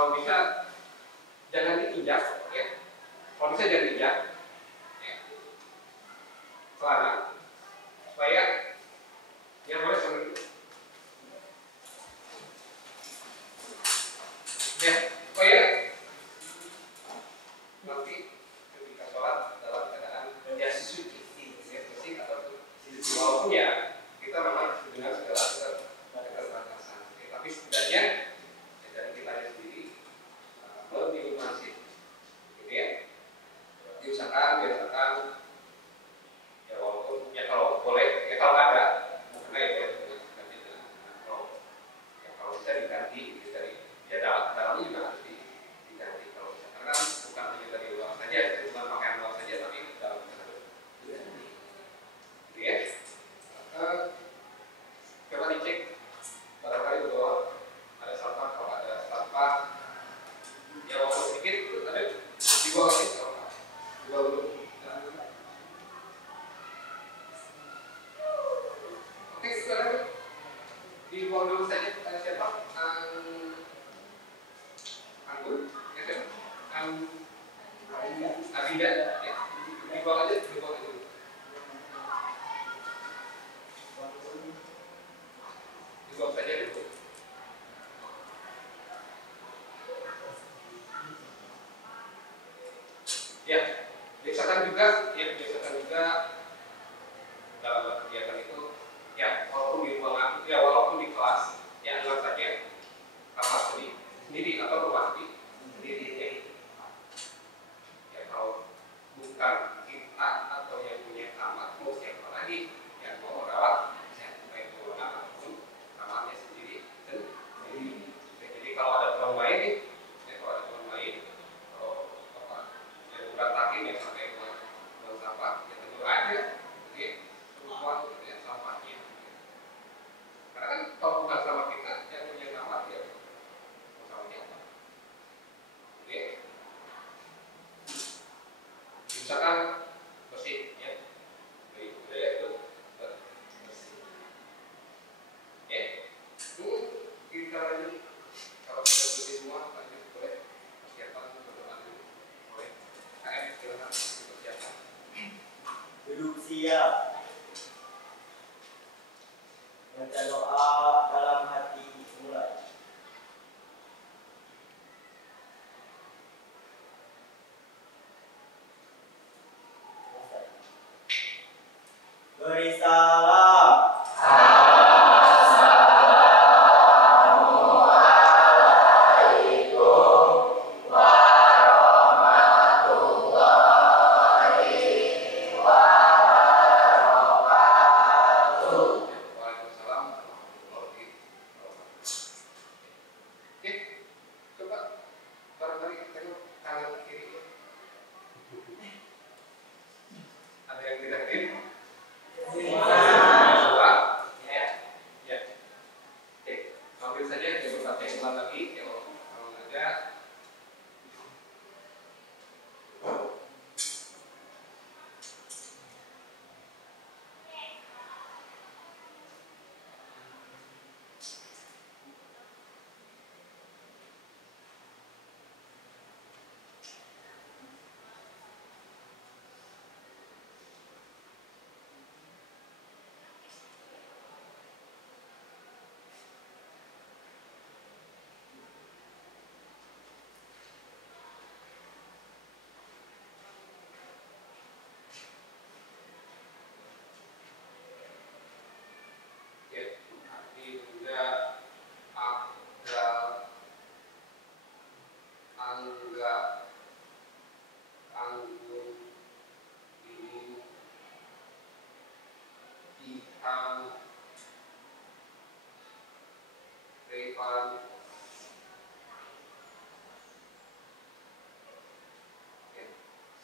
kalau bisa jangan diinjak, ya. Kalau bisa jangan diinjak, ya. Celana, supaya dia boleh sendiri. Ya, supaya nanti ketika sholat dalam keadaan dia suci, ya, bersih atau walaupun ya kita memang dengan segala keterbatasan, tapi setidaknya ya, dari kita sendiri meminimalisir, gitu ya. Biasakan ya, walaupun ya kalau boleh ya kalau ada karena ya kalau bisa diganti gitu, dari ya dalamnya juga harus diganti kalau bisa, karena bukan hanya dari luar saja, bukan pakaian luar saja, tapi dalamnya harus diganti, gitu ya. Coba dicek barangkali bahwa ada sampah, kalau ada sampah ya walaupun sedikit ada dibuang aja, dibuang dulu. Oke, sekarang dibuang dulu saja. Siapa? Anggun? Ya, siapa? Abida? Ya. Dibuang aja dulu. Dibuang saja dulu. Ya, biasakan juga dalam kegiatan itu ya walaupun di ruangan, ya walaupun di kelas, ya anggap saja kamar sendiri atau rumah sendiri, ya kalau bukan kita atau yang punya kamar, mau siapa lagi yang mau merawat, ya baik ruangan ataupun kamarnya sendiri. Jadi kalau ada teman lain, kalau yang berantakin ya sampai buang sampah, ya tentu aja, oke, semua ya, sampahnya. Karena kan kalau bukan sama kita yang punya kamar ya sama siapa? Oke, misalkan bersih ya, dari budaya itu bersih. Ya, kita lanjut. Kalau kita bersih semua, lanjut boleh persiapan berdoa dulu. Boleh. KM silakan dipersiapkan. Duduk siap. Baca doa dalam hati mulai. Beri salam. Ada yang tidak hadir? Ambil saja yang berbaca ulang lagi, ya kalau ada.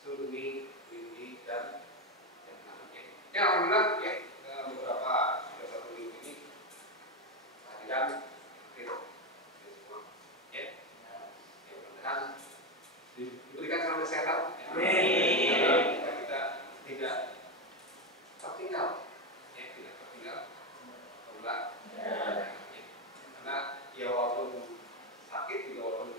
Sunni, Windy, dan ya alhamdulillah ya beberapa sudah satu minggu ini kehadiran itu semua ya, mudah-mudahan diberikan salam kesehatan. Kita tidak tertinggal, ya tidak tertinggal, alhamdulillah. Karena ya walaupun sakit juga, walaupun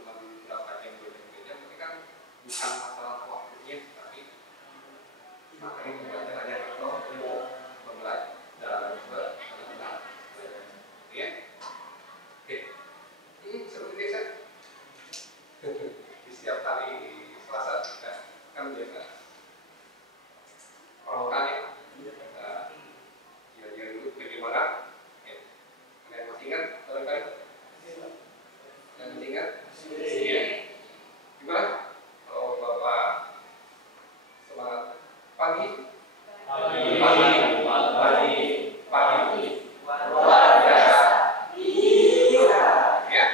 ingat barangkali? Yang masih ingat? Iya. Gimana? Kalau Bapak semangat pagi? Pagi. Luar biasa. Ya.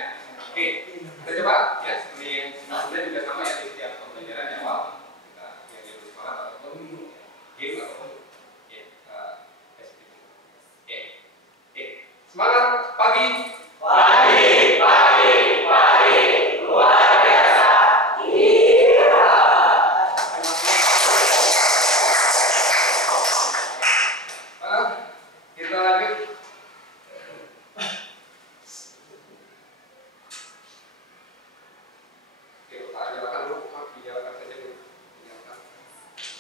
Oke. Kita coba ya, seperti yang sebenarnya juga sama ya di setiap pembelajaran di awal. Kita yang lebih semangat ataupun game ataupun semangat pagi. Luar biasa. Kita lanjut. Oke, Pak, nyalakan dulu. Pak, dinyalakan saja dulu. Dinyalakan.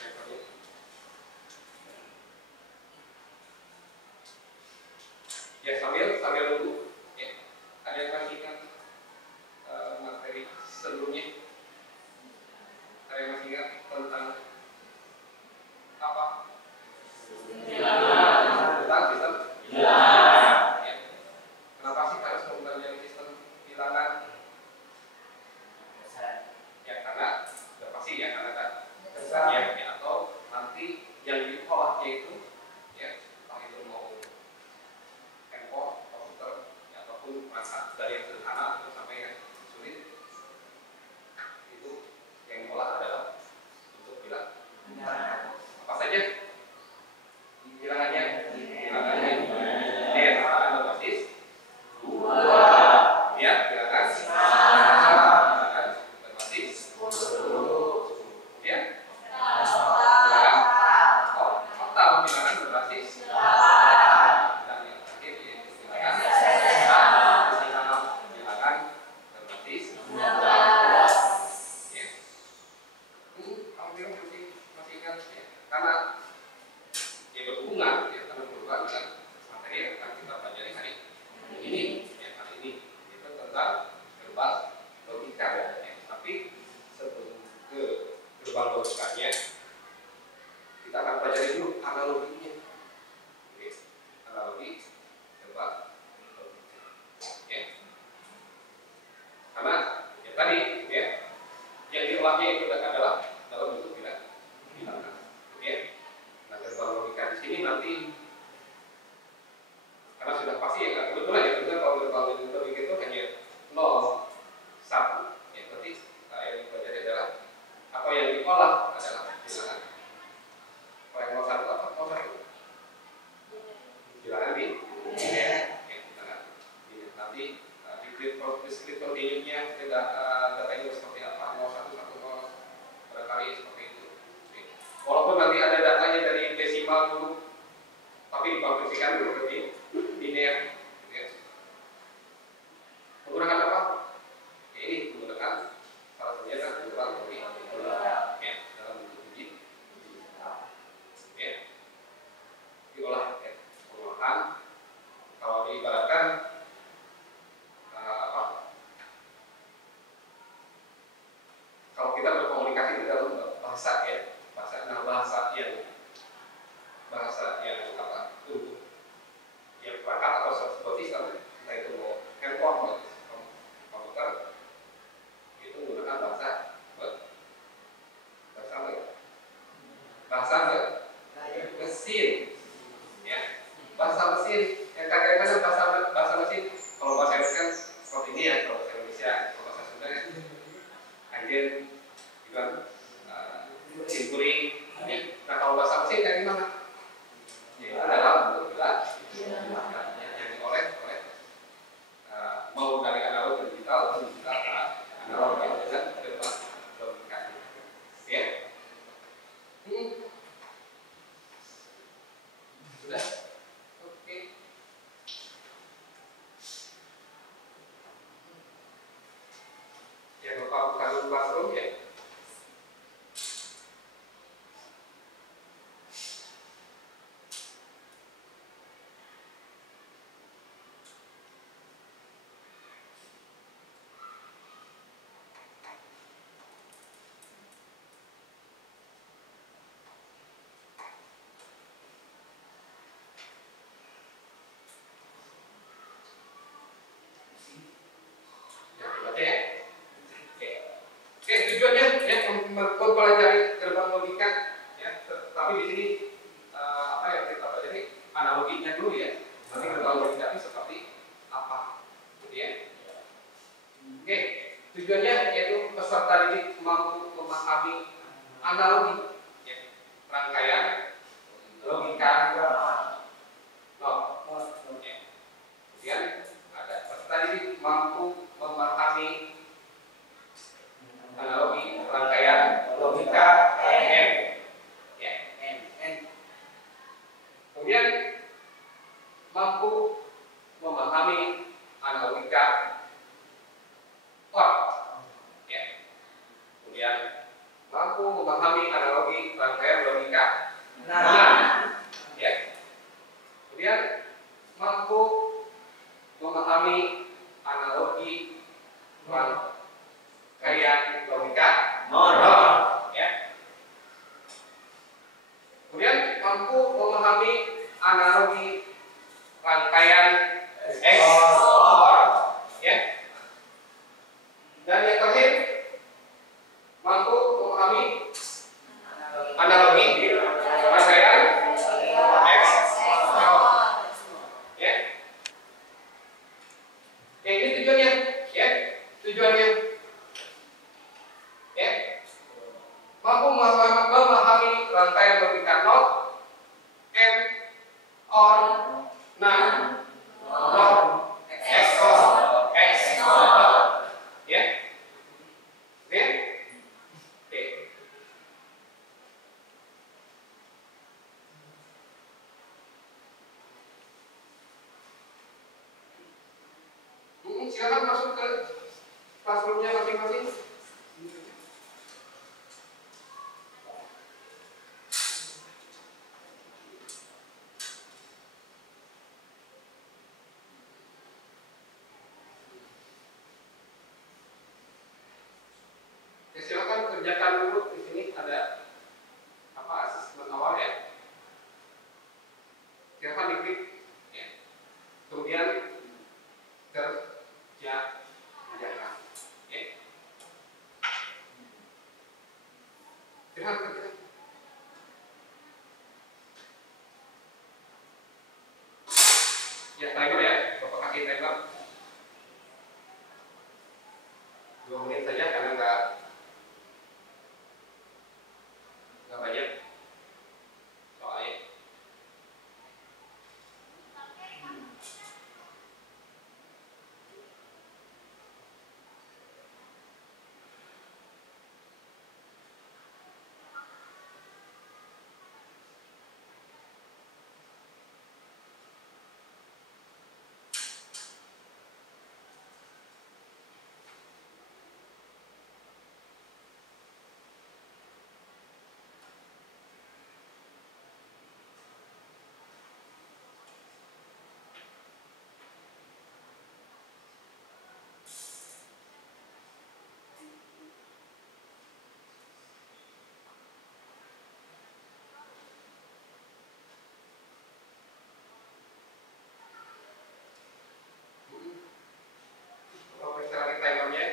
Rekornya. Ya, sambil dulu. Ya. Ada yang masih ingat materi sebelumnya? Ada yang masih ingat tentang apa? Tentang sistem bilangan. Ya. Kenapa sih harus mempelajari sistem bilangan? Ya, karena sudah pasti ya, karena kan ya, atau nanti yang dikolahnya itu ya, entah itu mau handphone, komputer, ya, ataupun perangkat dari yang sederhana atau sampai yang sulit, itu yang diolah adalah untuk bilangan. Apa saja bilangannya? Bilangannya berbasis 2. Ya, bilangan berbasis 10. Ya. Total bilangan berbasis 8. Dan yang terakhir yaitu bilangan berbasis 16. Ya. Alhamdulillah masih ingat ya. Karena ya berhubungan ya, karena berhubungan dengan materi yang akan kita pelajari hari ini ya, hari ini itu tentang gerbang logika ya. Tapi sebelum ke gerbang logikanya kita akan pelajari dulu analoginya. Oke. Analogi gerbang logika ya. Karena ya tadi ya yang diolahnya itu adalah dalam bentuk bilangan ya. Nah, gerbang logika di sini nanti karena sudah pasti ya, kebetulan ya, kalau gerbang logika itu hanya 0, 1 ya, berarti yang dipelajari adalah atau yang diolah adalah bilangan. Kalau yang 01 apa? 01 bilangan di ya, bilangan ini nanti deskriptor unitnya datanya seperti apa, 0110 barangkali seperti itu. Walaupun nanti ada datanya dari desimal dulu, tapi dikonversikan dulu ke linear. Ya. Menggunakan apa? Ya, ini menggunakan salah satunya kan gerbang logika. Ya, dalam bentuk digit. Ya. Diolah ya. Pengolahan kalau diibaratkan Tujuannya yaitu peserta didik mampu memahami analogi, ya, rangkaian logika not. Ya. Kemudian ada peserta didik mampu memahami analogi rangkaian logika N. Ya, N. Kemudian mampu memahami analogika or. Ya. Kemudian mampu memahami analogi rangkaian logika ya. Kemudian mampu memahami analogi rangkaian logika ya. Kemudian mampu memahami analogi rangkaian XOR ya. Dan yang terakhir mampu memahami analogi rangkaian XOR ya. Ini tujuannya ya. Tujuannya ya. Mampu memahami rangkaian logika not, and, or, NAND, NOR, XOR, ya. Oke. Oke. Silakan masuk ke classroom-nya masing-masing. Ya, silakan kerjakan dulu. Di sini ada asesmen awal ya. Silakan diklik ya. Kemudian kerjakan ya. Silakan kerjakan. Ya, timer ya. Bapak kasih timer 2 menit saja karena nggak banyak soalnya. Oke, sekarang timernya.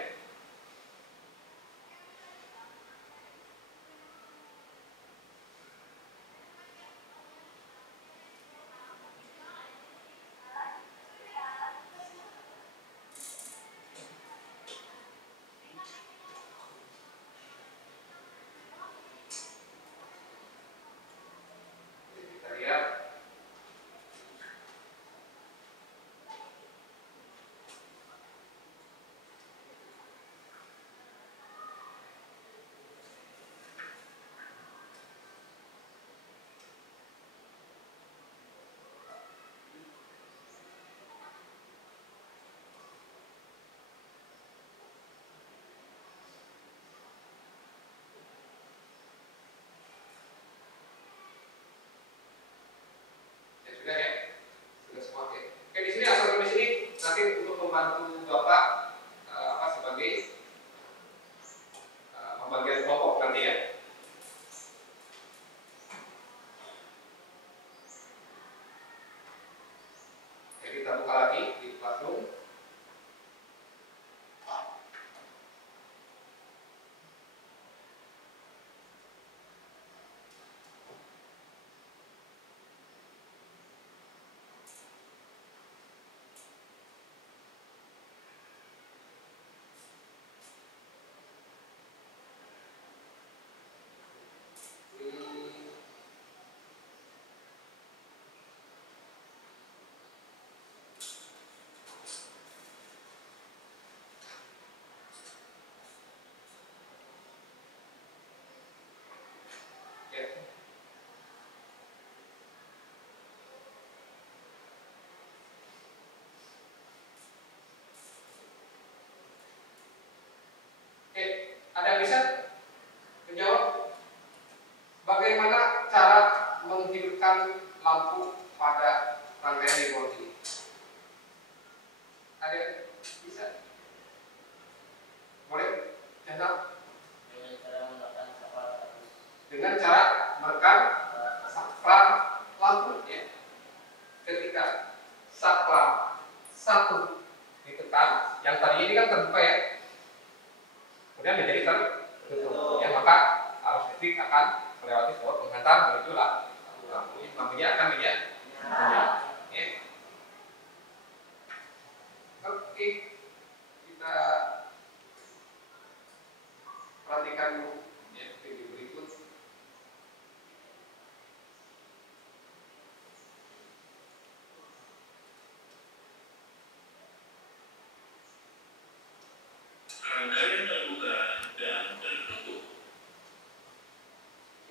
Kita lihat. Ya sudah ya. Sudah semua ya. Oke, di sini asal di sini nanti untuk membantu Bapak sebagai pembagian kelompok nanti ya. Jadi kita buka lagi di Classroom. Ada bisa? Boleh? Contoh? Dengan cara menekan saklar lampu ya. Ketika saklar satu ditekan, yang tadi ini kan terbuka ya, kemudian menjadi tertutup ya, maka arus listrik akan melewati sebuah penghantar menuju lampunya akan menyala ya. Oke, kita perhatikan dulu ya video berikut. Rangkaian terbuka dan tertutup.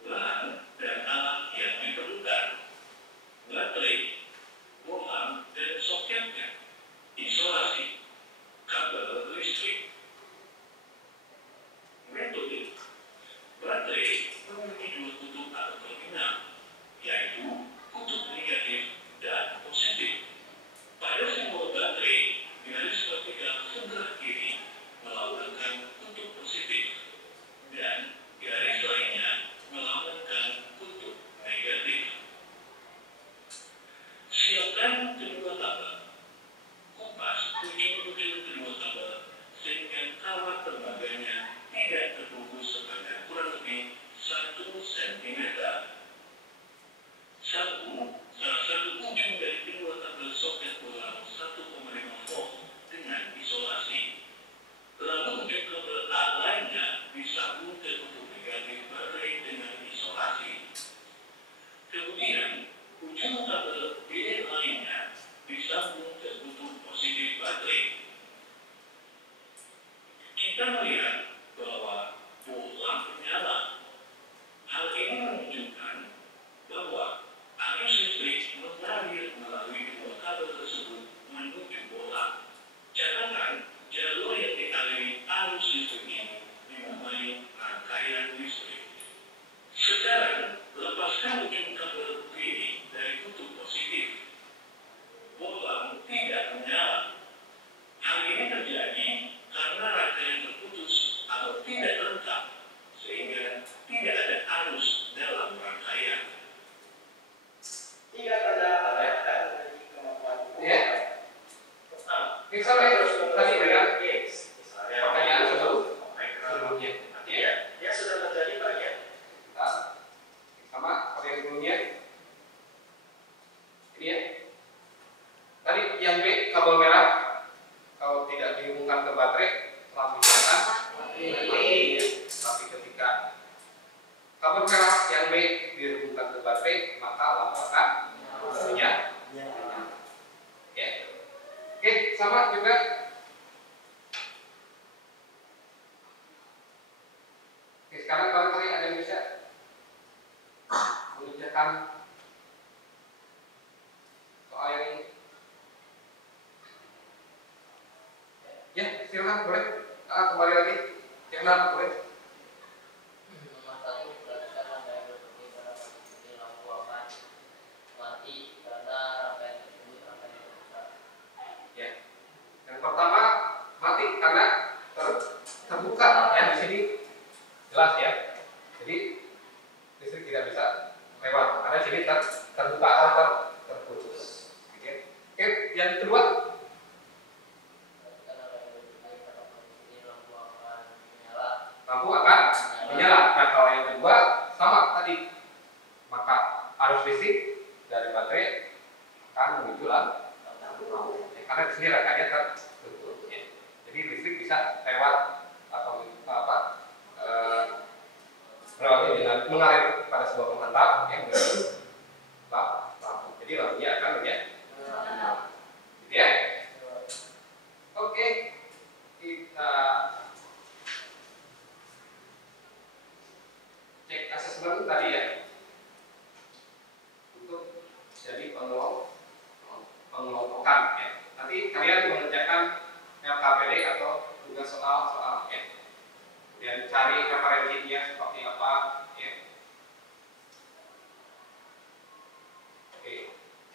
Bahan dan alat yang diperlukan: baterai, bohlam dan soketnya, isolasi, kabel listrik. Metode: baterai memiliki dua kutub atau terminal, yaitu kutub negatif dan positif. Pada simbol baterai, garis vertikal sebelah kiri melambangkan kutub positif dan garis lainnya melambangkan kutub negatif. Siapkan kedua tabel. Kupas ujung-ujung kedua tabel sehingga kawat tembaganya tidak terbungkus sepanjang kurang lebih 1 cm. Salah satu ujung dari kedua tabel soket bohlam 1,5 volt dengan isolasi. Lalu ujung kabel A lainnya disambung ke kutub negatif baterai dengan isolasi. Kemudian ujung kabel B lainnya disambung ke kutub positif baterai. Kita melihat bahwa bohlam menyala. Hal ini menunjukkan bahwa arus listrik mengalir melalui kedua kabel tersebut menuju bohlam. Catatan, jalur yang dialiri arus listrik ini dinamai rangkaian listrik. Sekarang, lepaskan ujung kabel B dari kutub positif. Bohlam tidak menyala. Hal ini terjadi karena rangkaian terputus atau tidak lengkap, sehingga tidak ada arus dalam rangkaian. Tiga tanda-tanda dari kemampuan Ya. Misalnya tadi dengan pertanyaan sebelumnya. Ya. yang sudah terjadi banyak. Sama apa yang sebelumnya. Ini ya. Tadi yang B kabel merah kalau tidak dihubungkan ke baterai lampunya akan mati. Tapi ketika kabel merah yang B dihubungkan ke baterai maka lampu akan menyala. Ya. Oke, sama juga. Oke, sekarang barangkali ada yang bisa mengerjakan soal yang ini. Ya, silakan boleh. Kembali lagi. Yang lain boleh. Nomor 1, perhatikan rangkaian berputih pada posisi lampu akan mati karena rangkaian tersebut akan terbuka. Ya. Yang pertama mati karena terbuka ya, di sini jelas ya. Jadi listrik tidak bisa lewat karena sini terbuka atau terputus. Oke. Oke, yang kedua Perhatikan rangkaian berputih pada posisi lampu akan menyala. lampu akan menyala. Nah, kalau yang kedua sama tadi, maka arus listrik dari baterai akan menuju lampu. Ya, karena di sini rangkaiannya tertutup. Ya. Jadi listrik bisa lewat atau melewati dengan mengalir pada sebuah penghantar yang menuju lampu. Jadi lampunya akan menyala. Gitu ya. Oke, kita cek asesmen tadi ya, untuk jadi pengelompokan ya. Nanti kalian mengerjakan LKPD atau tugas soal-soal ya, dan cari referensinya seperti apa ya. Oke,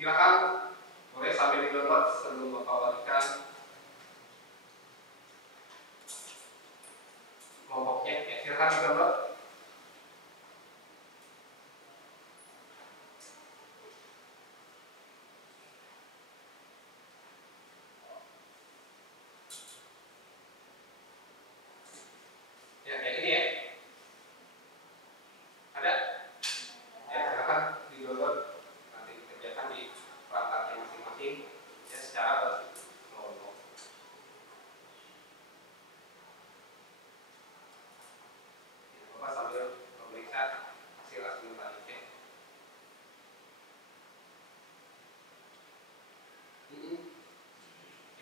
silakan boleh sambil didownload sebelum Bapak berikan Silakan digambar. Ya, kayak ini ya. Ada? Ya, silakan didownload, nanti kerjakan di perangkatnya masing-masing ya secara berkelompok. Ya, Bapak sambil memeriksa hasil tadi ya.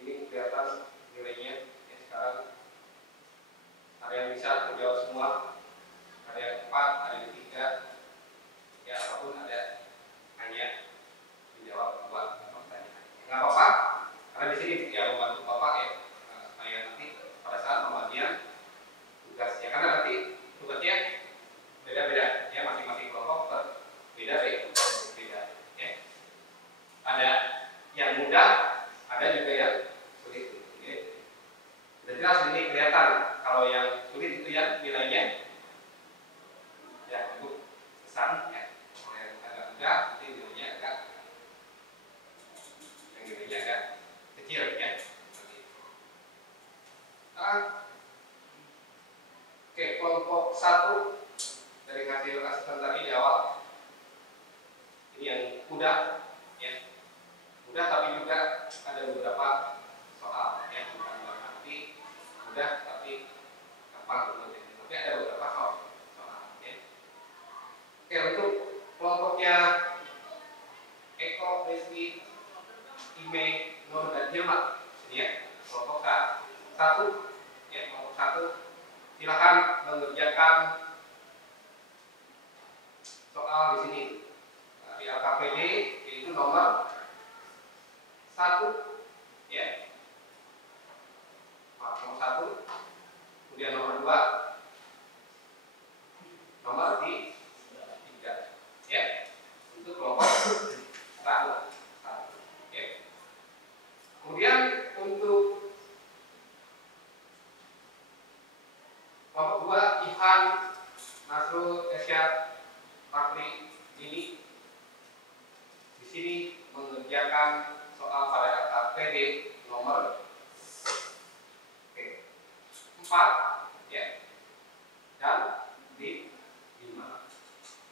Ini kelihatan nilainya ya sekarang. Ada yang bisa menjawab semua, ada yang 4, ada yang 3, ya apapun ada, hanya menjawab 2 pertanyaan. Nggak apa-apa, karena di sini ya membantu Bapak ya, supaya nanti pada saat pembagian tugasnya, karena nanti tugasnya beda-beda, ya masing-masing kelompok beda ya. Ada yang mudah, ada juga yang sulit. Ya. Sudah jelas ini kelihatan. Kalau yang sulit itu ya nilainya ya cukup besar ya. Kalau yang agak mudah itu nilainya agak kecil ya. Oke, kelompok 1 dari hasil asesmen tadi di awal ini yang mudah ya. Mudah tapi juga ada beberapa soal ya, bukan berarti mudah tapi gampang gitu ya. Tapi ada beberapa soal ya. Oke, untuk kelompoknya Eko, Rizky, Ime, Nur dan Hilma ini ya, kelompok 1 ya, kelompok 1 silakan mengerjakan soal di sini di LKPD, yaitu nomor 1 ya, nomor 1, kemudian nomor 2, nomor 3 ya, untuk kelompok 1 ya. Kemudian untuk kelompok 2, Ihan, Nasrul, Esyar, Fakri, ini di sini mengerjakan soal pada LKPD nomor 4 ya, dan di 5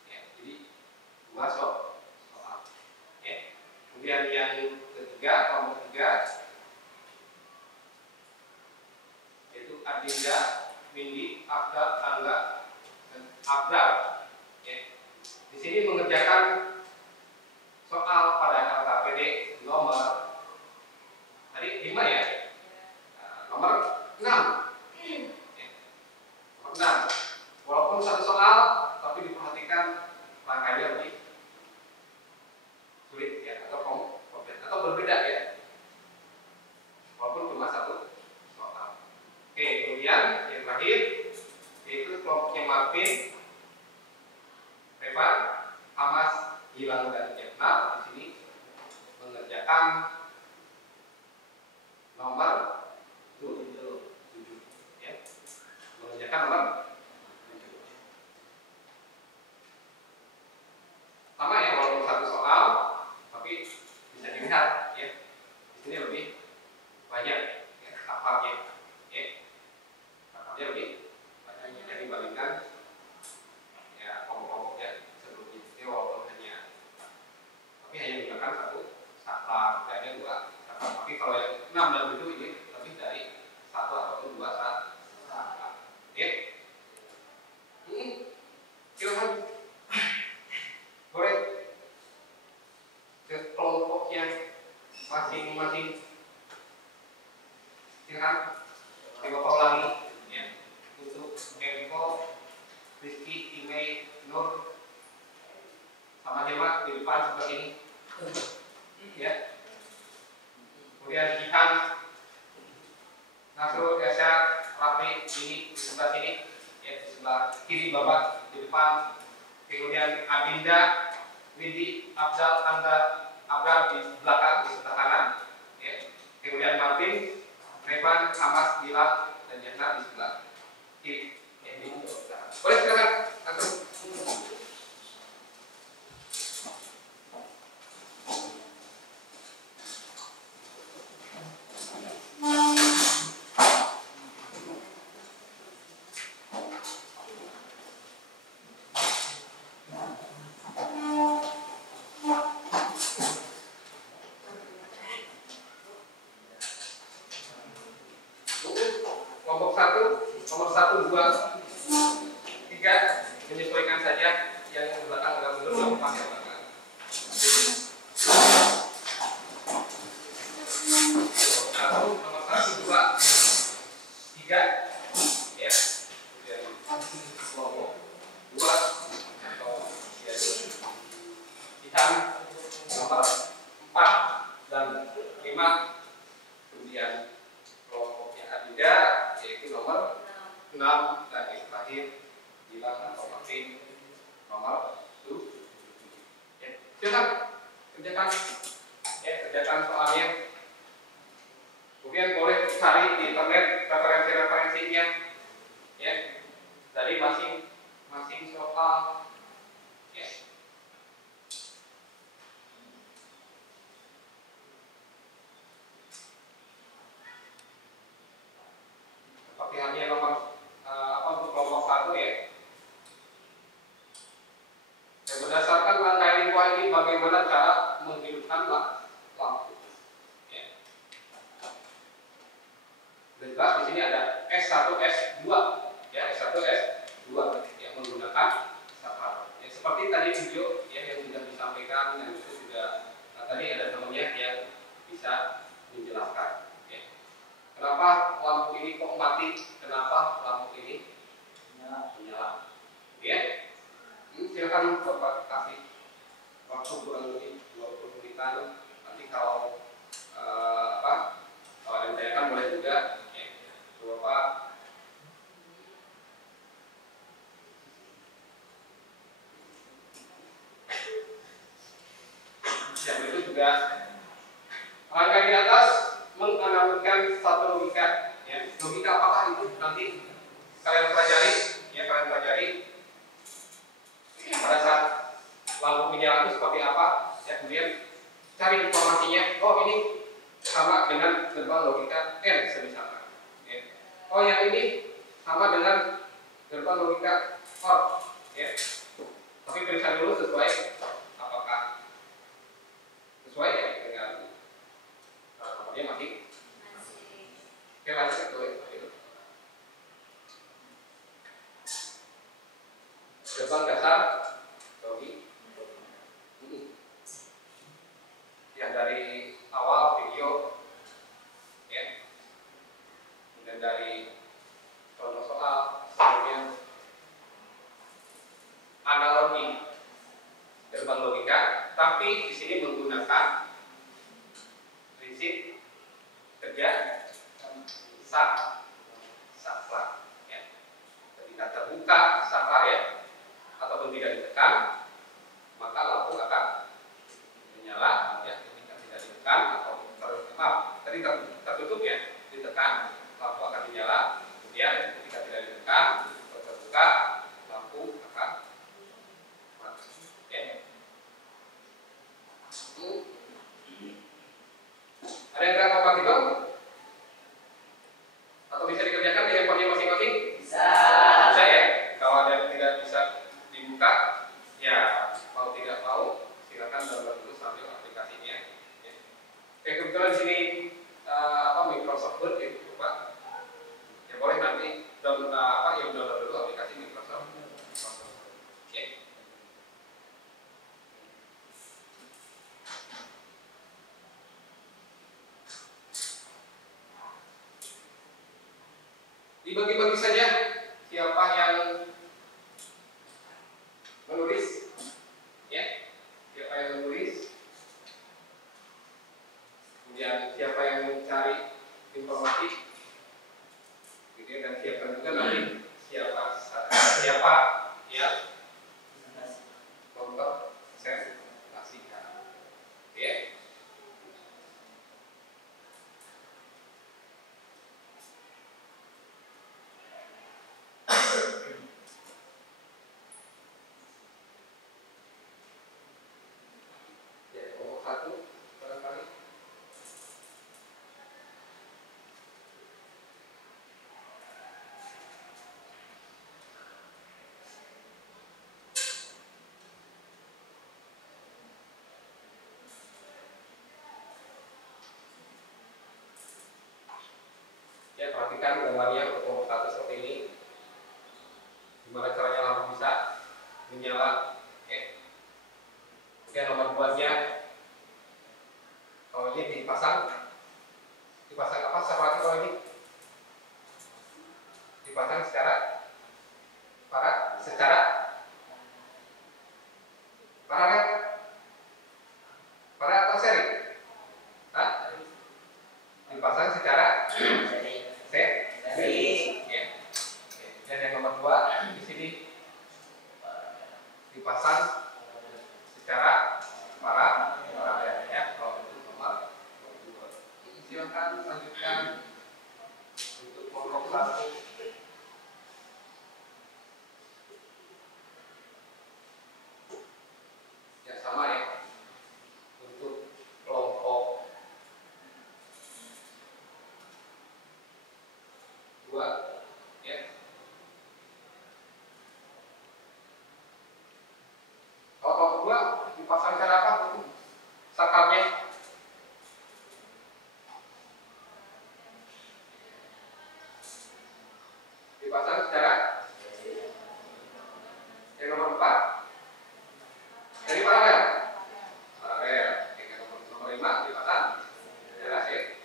ya, jadi 2 soal ya. Kemudian yang ketiga, kelompok 3 yaitu Adinda, Windy, Abdal, Angga, dan Abdal ya. Di sini mengerjakan soal pada LKPD nomor tadi 5 ya, nomor 6 ya. Nomor 6, walaupun satu soal tapi diperhatikan rangkaiannya lebih sulit ya, atau kompleks atau berbeda ya, walaupun cuma satu soal. Oke, kemudian yang terakhir yaitu kelompoknya Marvin, Revan, Hamas, Gilang dan Jepnal. Di sini mengerjakan nomor 7 ya, mengerjakan nomor 7. Sama ya, walaupun satu soal tapi bisa dilihat ya, di sini lebih banyak ya hafalnya ya, hafalnya lebih banyak yang dibandingkan ya kelompok-kelompoknya sebelumnya. Jadi walaupun hanya menggunakan satu saklar, tidak 2 saklar. Tapi kalau yang 6 dan 7 ini lebih dari 1 ataupun 2 saklar. Ya. Silakan. Boleh ke kelompoknya masing-masing. Silakan. Bapak ulangi ya. Untuk Eko, Rizky, Ime, Nur sama Hilma di depan seperti ini ya. Kemudian Ihan, Nasrul, Esyar, Rafi ini di sebelah sini ya, di sebelah kiri Bapak di depan. Kemudian Abinda, Windy, Abdal, Angga, Abdal di belakang, di sebelah kanan ya. Kemudian Martin, Revan, Hamas, Gilang dan Jana di sebelah kiri ya, di Kelompok 1, nomor 1, 2, 3 menyesuaikan saja yang belakang agak mundur, belakang yang belakang. Nomor 1, 2, 3 ya. Kemudian kelompok 2 atau ya, hitam nomor 4 dan 5. Kemudian kelompok yang ada yaitu nomor 6 dan yang terakhir bilang atau pasti nomor 7. Ya, silakan kerjakan soalnya. Kemudian boleh cari di internet referensi-referensinya ya dari masing-masing soal ya. Seperti halnya nomor untuk kelompok 1 ya. Dan berdasarkan rangkaian lingkup ini bagaimana cara menghidupkan lampu. Ya. Jelas di sini ada S1, S2 ya, S1, S2 yang menggunakan safar. Ya, seperti tadi video ya yang sudah disampaikan dan itu juga tadi ada temannya yang bisa menjelaskan. Ya. Kenapa lampu ini kok mati? Kenapa lampu ini menyala? Ya. Silakan Bapak kasih waktu kurang lebih 20 menitan. Nanti kalau kalau ada yang tanyakan boleh juga ya. Bapak yang berikut juga angka di atas menganalogkan satu logika ya. Logika apakah itu nanti kalian pelajari pada saat lampu menyala itu seperti apa ya, kemudian cari informasinya. Oh ini sama dengan gerbang logika N semisalnya ya. Oh yang ini sama dengan gerbang logika OR ya. Tapi periksa dulu sesuai apakah sesuai ya dengan dia masih oke, lanjut boleh. Gerbang dasar logi yang dari awal video ya, kemudian dari contoh soal sebelumnya analogi gerbang logika, tapi di sini menggunakan prinsip kerja saklar ya. Ketika terbuka saklar ya ataupun tidak ditekan, maka lampu akan menyala ya. Ketika tidak ditekan atau tertutup ya, ditekan lampu akan menyala. Kemudian ketika tidak ditekan atau terbuka, lampu akan mati ya. Ada yang tidak kompatibel? Atau bisa dikerjakan di handphonenya masing-masing? Bisa ya. Kalau ada yang tidak bisa dibuka, ya mau tidak mau silakan download dulu sambil aplikasinya. Ya. Oke, kebetulan di sini Microsoft Word ya, Pak. Ya boleh nanti download dulu aplikasi Microsoft. Oke. Dibagi-bagi saja siapa yang menulis ya, siapa yang menulis, kemudian siapa yang mencari informasi gitu ya, dan siapkan juga nanti siapa yang mempresentasikan ya. perhatikan gambarnya untuk kelompok 1 seperti ini. Gimana caranya lampu bisa menyala. Oke, nomor 2-nya kalau ini dipasang apa seperti kalau ini dipasang secara paralel atau seri? Dipasang secara seri. Ya. Dan yang nomor 2 di sini dipasang secara paralel ya. Kalau itu nomor 2. Silakan lanjutkan untuk kelompok 1. Ya sama ya. Untuk kelompok 2 ya. Kalau kelompok 2 dipasang cara apa? Sakarnya dipasang secara yang nomor 4 dari paralel. Yang nomor 5 dipasang secara seri.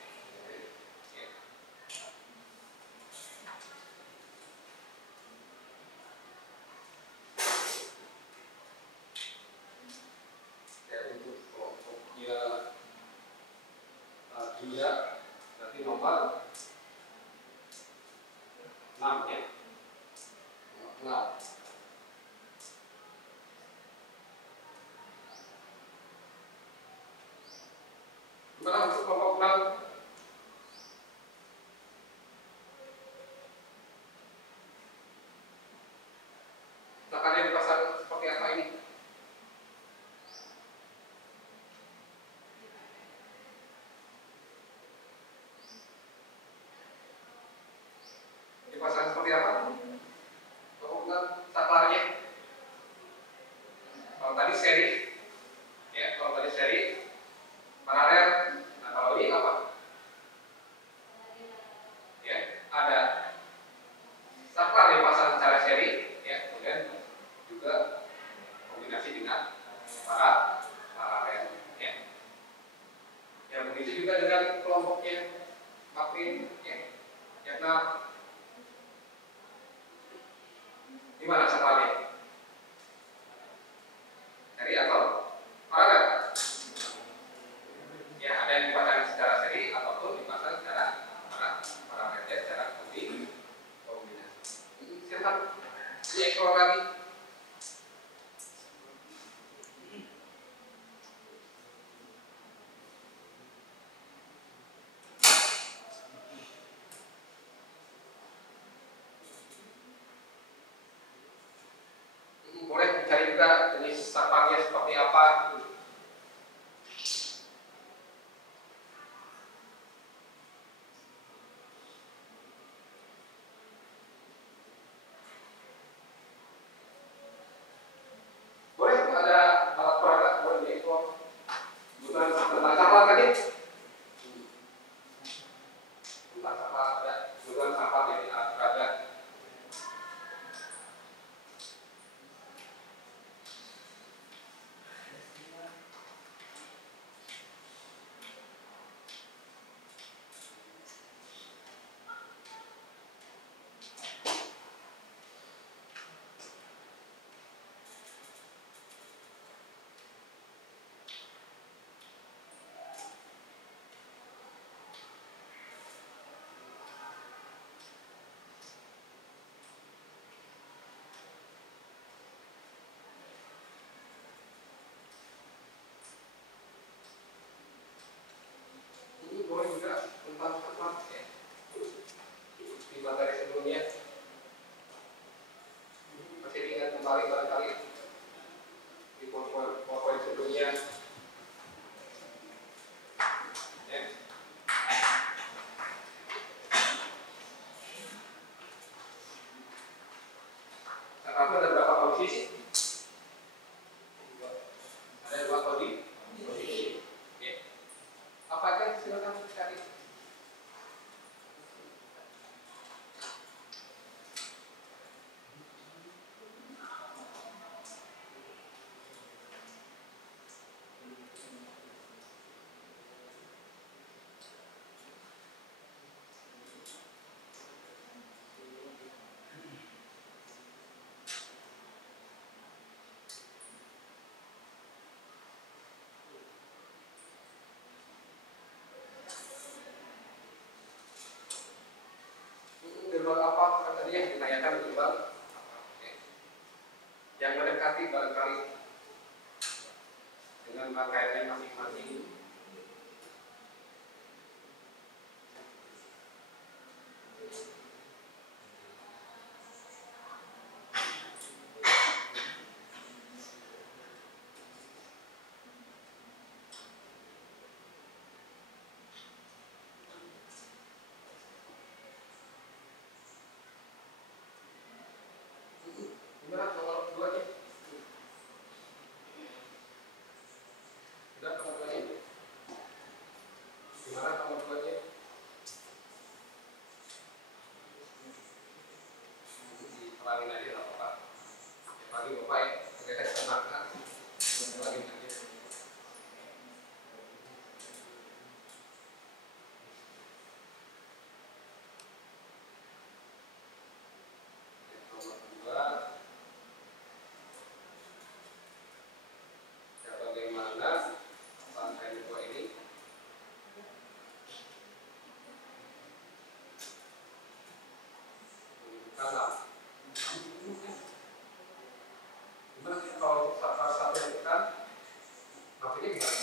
Untuk kelompoknya 2 nanti nomor 6 ya. Nomor 6. Gimana untuk kelompok 6? Sakarnya dipasang seperti apa ini? Dipasang seperti apa? Kelompok 6 saklarnya. Kalau tadi seri ya, kalau tadi seri paralel. Nah, kalau ini apa? Ya, ada saklar yang pasang secara seri ya, kemudian juga kombinasi dengan paralel ya. Yang begitu juga dengan kelompoknya Mapin ya. Yang 6. Gimana saklarnya? Seri atau paralel? Ya, ada yang dipasang secara seri ataupun dipasang secara paralel ya, secara kombinasi. Silakan dieksplor lagi. menanyakan gerbang yang mendekati barangkali dengan pakaiannya masing-masing. Gimana nomor 2 nya? Sudah nomor 2 nya? Gimana nomor 2 nya? Dipalangin aja lah Bapak. Pagi Bapak ya, pakai semangat. Lagi aja. Nomor 2. Bagaimana rangkaian dua ini menunjukkan gimana sih kalau satu yang tekan maksudnya gimana?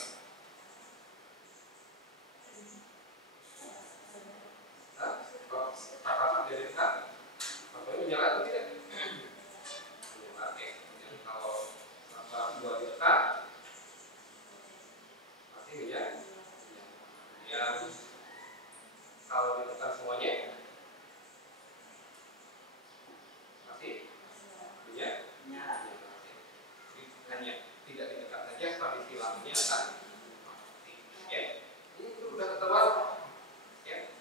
Nah, kalau satu jadi tekan maksudnya menyala atau tidak? Menyala. Jadi kalau satu dua ditekan ya, yang kalau ditekan semuanya masih ya, hanya tidak ditekan saja kondisi lampunya akan mati. Ya, ini sudah ketahuan. Ya,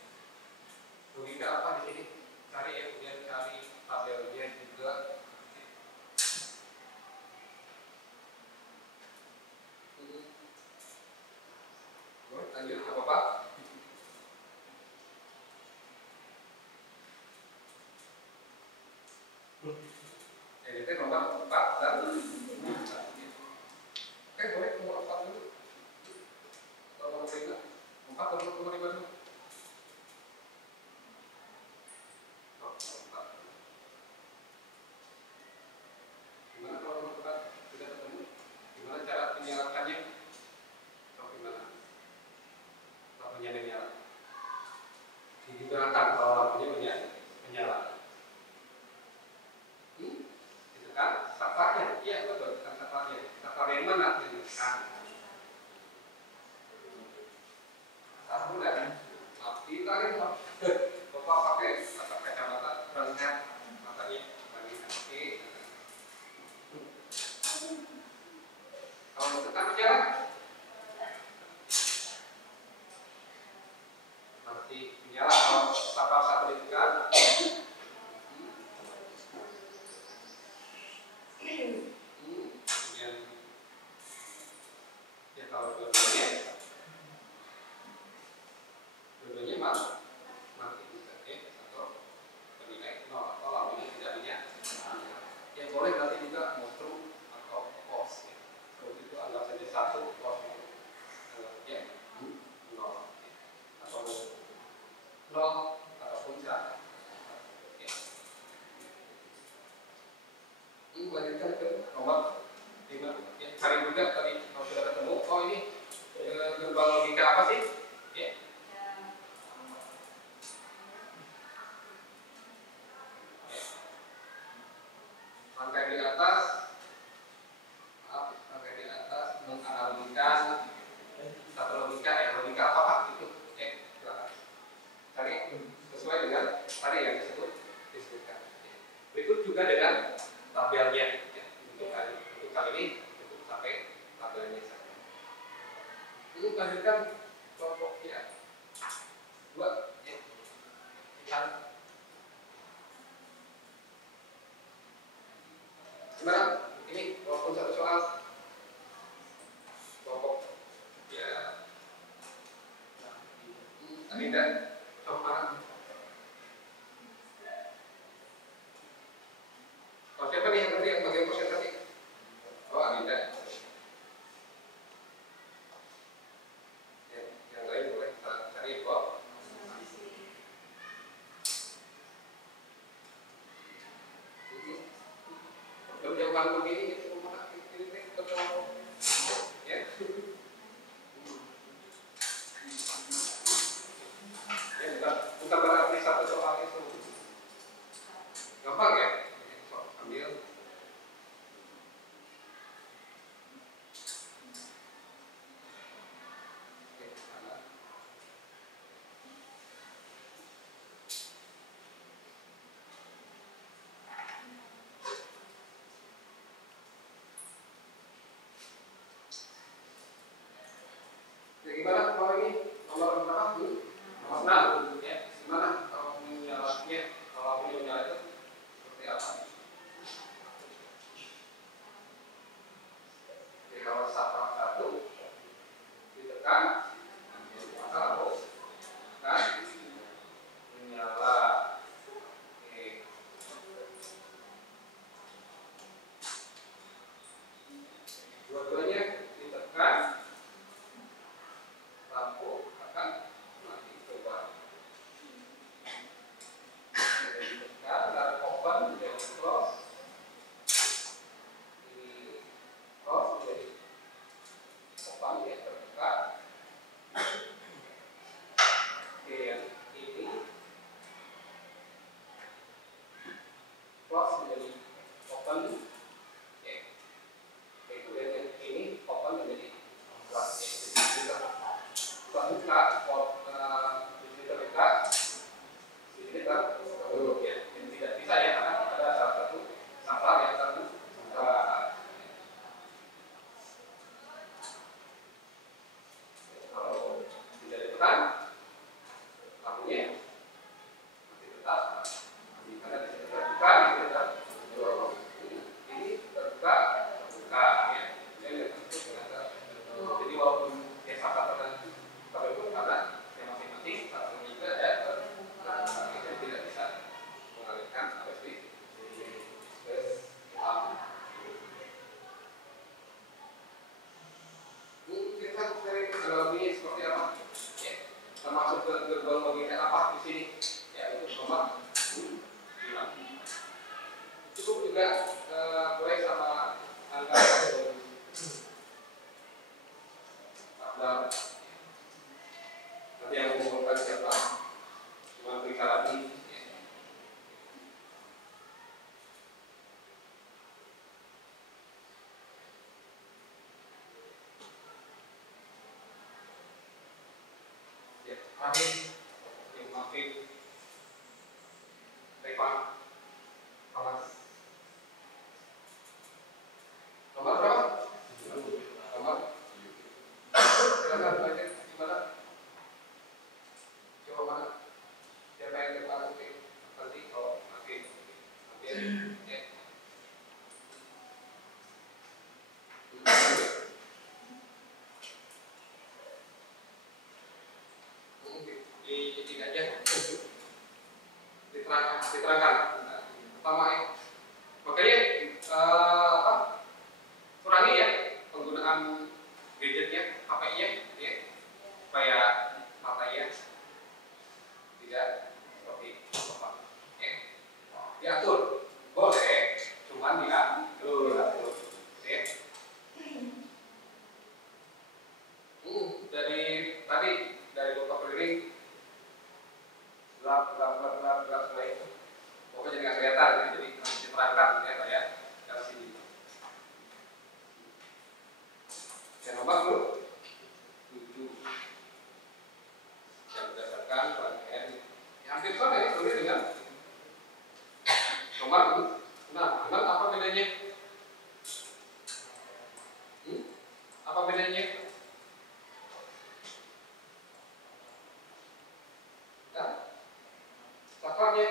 logika apa di sini? Cari ya, kemudian cari tabelnya juga. Lanjut apa Pak? Jadi nomor 4 dan 5. Oke, boleh nomor 4 dulu. Nomor 5. 4 atau nomor 5 dulu? Nomor 4. Gimana kalau nomor 4 sudah ketemu? Gimana cara menyalakannya? Atau gimana? Lampunya menyala. Digunakan kalau lampunya menyala. Ditekan safarnya, iya betul, ditekan safarnya. Safar yang mana ditekan? Safar kan? Tapi tarik Bapak pakai kacamata perangkat matanya bagi kaki. Kalau ditekan menyala. Nanti menyala kalau safar satu ditekan. Kemudian ya kalau dua-duanya mati juga ya, atau bernilai 0 atau lampunya tidak menyala. Ya boleh nanti juga mau true atau false ya. True itu anggap saja 1, false itu ya 0 atau 0 ataupun 1 ya. Ini lanjutkan ke nomor 5 ya, cari juga tadi kalau sudah ketemu. Oh ini gerbang logika apa sih ya? Rangkai di atas menganalogikan satu logika ya, logika apa itu ya, silakan cari sesuai dengan tadi yang disebutkan ya. Berikut juga dengan tabelnya ya. Untuk kali ini cukup sampai tabelnya saja. Ini lanjutkan kelompok ya 2 ya. Gimana? Ini walaupun satu soal kelompok ya Adinda, coba jauhan begini itu mana ini betul ya. Ya bukan berarti satu soal itu gampang ya. Ambil ya gimana kalau ini nomor berapa dulu? Nomor 6 ya. Gimana kalau menyalahnya? Kalau menyala itu seperti apa? Jadi kalau satu ditekan, maka lalu kan menyala. Oke. Dua-duanya ditekan. Lampu akan mati coba. Ditekan dan open menjadi close. Ini close menjadi open ya terbuka. Oke yang ini close menjadi open. Oke. Kemudian yang ini open menjadi close. Buka ini terbuka, ini tertutup ya. Ini tidak bisa ya karena ada salah satu saklar yang terbuka. Kalau tidak ditekan, lampunya masih tetap karena di sini terbuka, di sini tertutup. Ini terbuka ya. Ini tertutup dengan tertutup. Jadi walaupun dia saklar tertentu itu karena yang masing-masing satunya juga ada jadi tidak bisa mengalirkan arus listrik ke lampu. Kita cari analoginya seperti apa? Ya, termasuk ke gerbang bagian apa di sini? Ya itu nomor 6. Cukup juga boleh sama angka nanti yang mengumpulkan siapa cuma periksa lagi ya Adis yang maafin Revan Amas nomor berapa? Nomor silakan baca gimana? Coba mana? Siapa yang depan? Oke. Nanti kalau oke. Ambil ya. Ini aja. Diterangkan. Pertama ya. Makanya apa? Kurangi ya penggunaan gadgetnya, HP-nya ya. Supaya matanya tidak seperti apa ya. Diatur boleh cuman diatur ya. Dari tadi dari kota keliling gelap semua itu pokoknya jadi nggak kelihatan ya. Jadi diterangkan ya Pak ya dari sini yang nomor 7 yang berdasarkan rangkaian hampir sama ya sebenarnya dengan nomor 6. Apa bedanya? Apa bedanya? Nah, sakarnya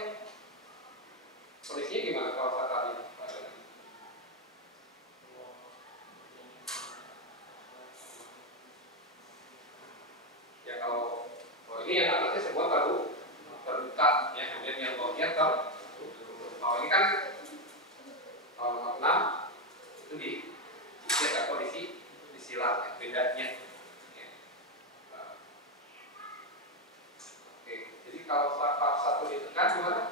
kondisinya gimana kalau sakarnya? Ya kalau ini yang atasnya semua baru terbuka ya, kemudian yang bawahnya tertutup. Kalau ini kan kalau nomor 6 itu disiapkan kondisi disilang ya, bedanya ya. Oke, jadi kalau saklar satu ditekan gimana?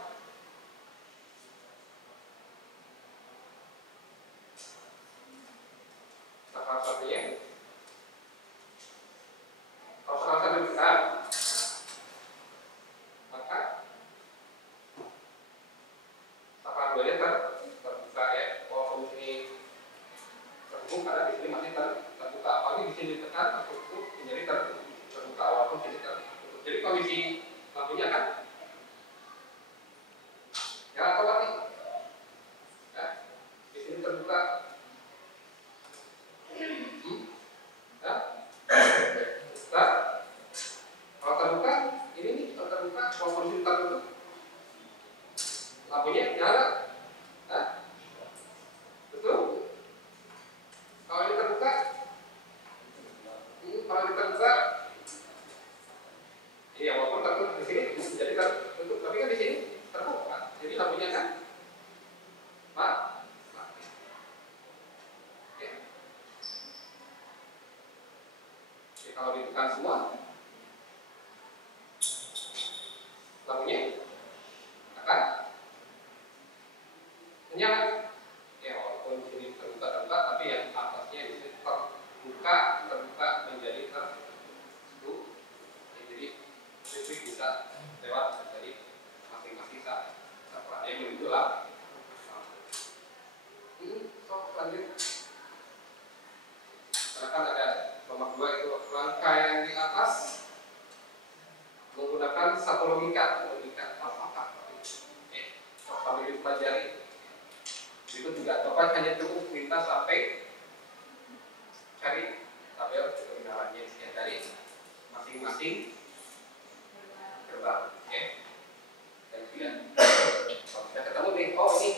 ditekan semua, lampunya akan menyala. Ya, walaupun ini terbuka, tapi yang atasnya itu terbuka menjadi tertutup. Jadi listrik bisa lewat dari masing-masing saklar yang menuju lampu. Lanjut. Silakan, ada nomor 2 itu rangkaian di atas menggunakan satu logika apa? Sambil dipelajari. Itu juga Bapak hanya cukup minta sampai cari tabel kebenarannya ya, dari masing-masing gerbang. Oke. Dan juga kalau sudah ketemu nih, oh ini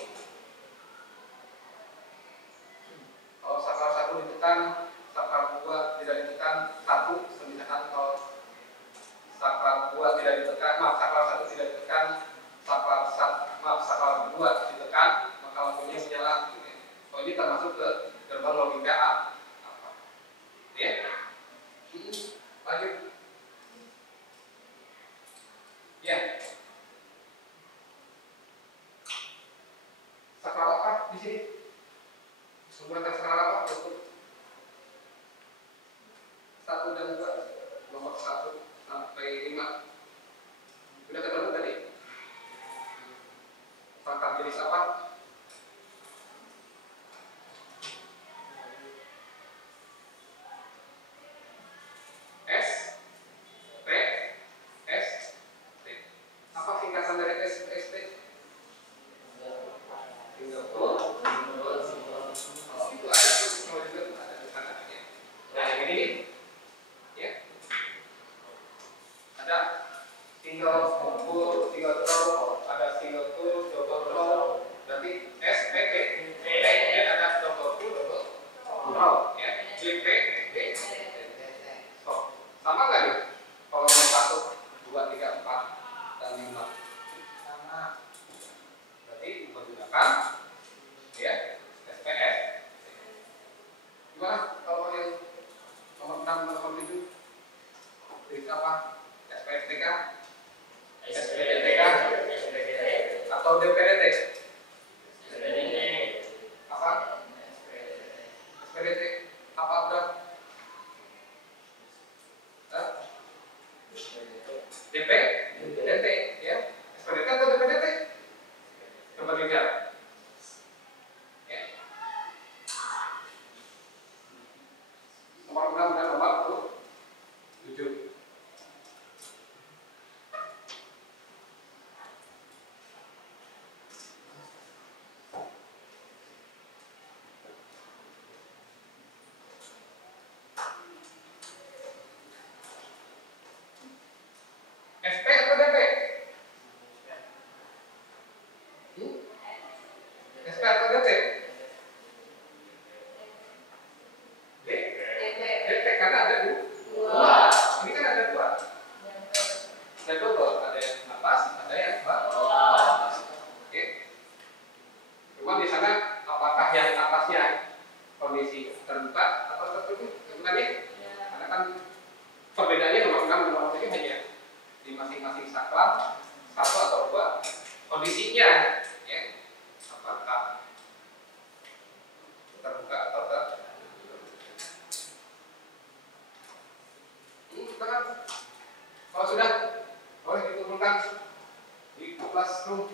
kalau saklar 1 ditekan, saklar 2 tidak ditekan, 1 misalkan kalau saklar 2 tidak ditekan, saklar 1 tidak ditekan, saklar 2 ditekan, maka lampunya menyala. Oh, ini termasuk ke gerbang logika A. Ya. Lanjut. Ya. Saklar apa di sini? Menggunakan saklar apa? Untuk 1 dan 2, nomor 1 sampai 5. Sudah ketemu tadi? Saklar jenis apa? S, T, S, T. Apa singkatan dari S, T, S, T? Singapura. Oh, itu ada. Kalau juga ada di sana. Nah, yang ini, ya, ada single full, single throw, ada single full, double throw. Berarti S, P, T, ada double full, double throw. Ya, J, P, D, stop. Sama nggak nih? Kalau mau 1, 2, 3, 4, dan 5. Sama. Berarti menggunakan ya SPS. Gimana kalau yang nomor 6 dan nomor 7? Jenis apa? SPSTK? SPDTK? Atau DPDT? Apa? SPDT? Apa udah? DP? DPDT? Ya? SPDT atau DPDT? Coba lihat. Ya. Nomor 6 dan nomor 7. SP atau DP? SP atau DP? DP karena ada 2. Ini kan ada 2. Ada double, ada yang atas, ada yang bawah. Oke. Cuma di sana apakah yang atasnya kondisi terbuka atau tertutup? Sebenarnya, karena kan perbedaannya nomor 6 dan nomor 7 hanya di masing-masing saklar 1 atau 2 kondisinya, ya, apakah terbuka atau tertutup. Kalau sudah boleh dikumpulkan di classroom.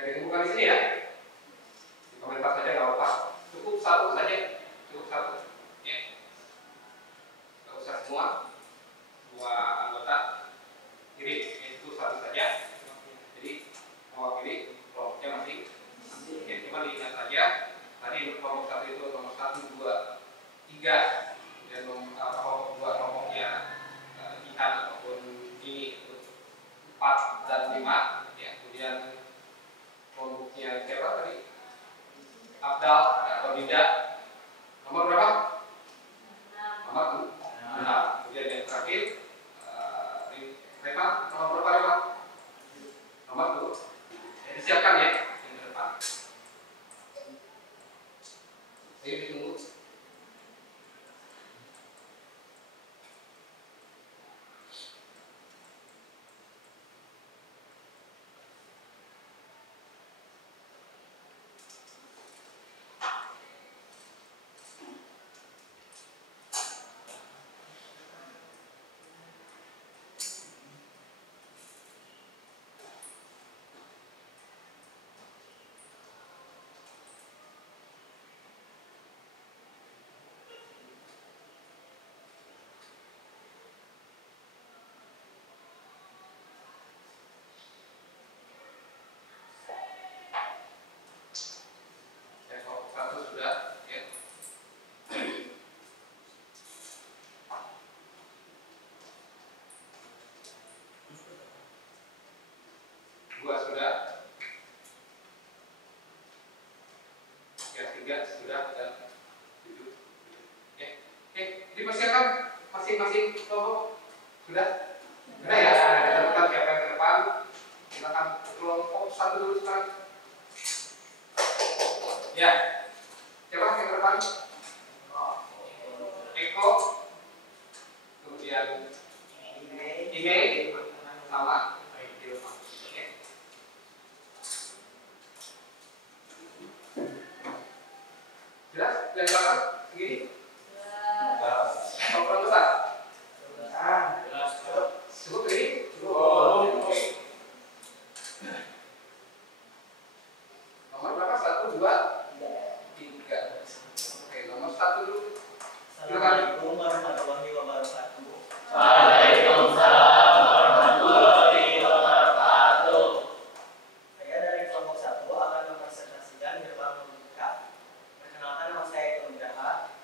Yang ditemukan di sini ya, di komentar saja nggak apa-apa. Cukup 1 saja, cukup 1. Ya, nggak usah semua. 2 anggota kiri itu 1 saja. Jadi mewakili kelompoknya masing. Ya, cuma diingat saja. Tadi kelompok 1 itu nomor 1, 2, 3, dan kelompok 2 kelompoknya Ihan ataupun ini 4 dan 5. Ya, kemudian kelompoknya Dipersiapkan masing-masing kelompok sudah ya. Kita tentukan siapa yang ke depan. Silakan kelompok satu dulu sekarang. Ya, siapa yang ke depan? Eko, kemudian Ime, sama Ilma. Oke. Jelas? Yang belakang segini? Ukuran besar? Cukup ini? Oke. Nomor berapa? 1, 2, 3. Oke, nomor 1 dulu. Assalamualaikum warahmatullahi wabarakatuh. Waalaikumsalam warahmatullahi wabarakatuh. Saya dari kelompok 1 akan mempresentasikan gerbang logika. Perkenalkan, nama saya Eko Nugraha.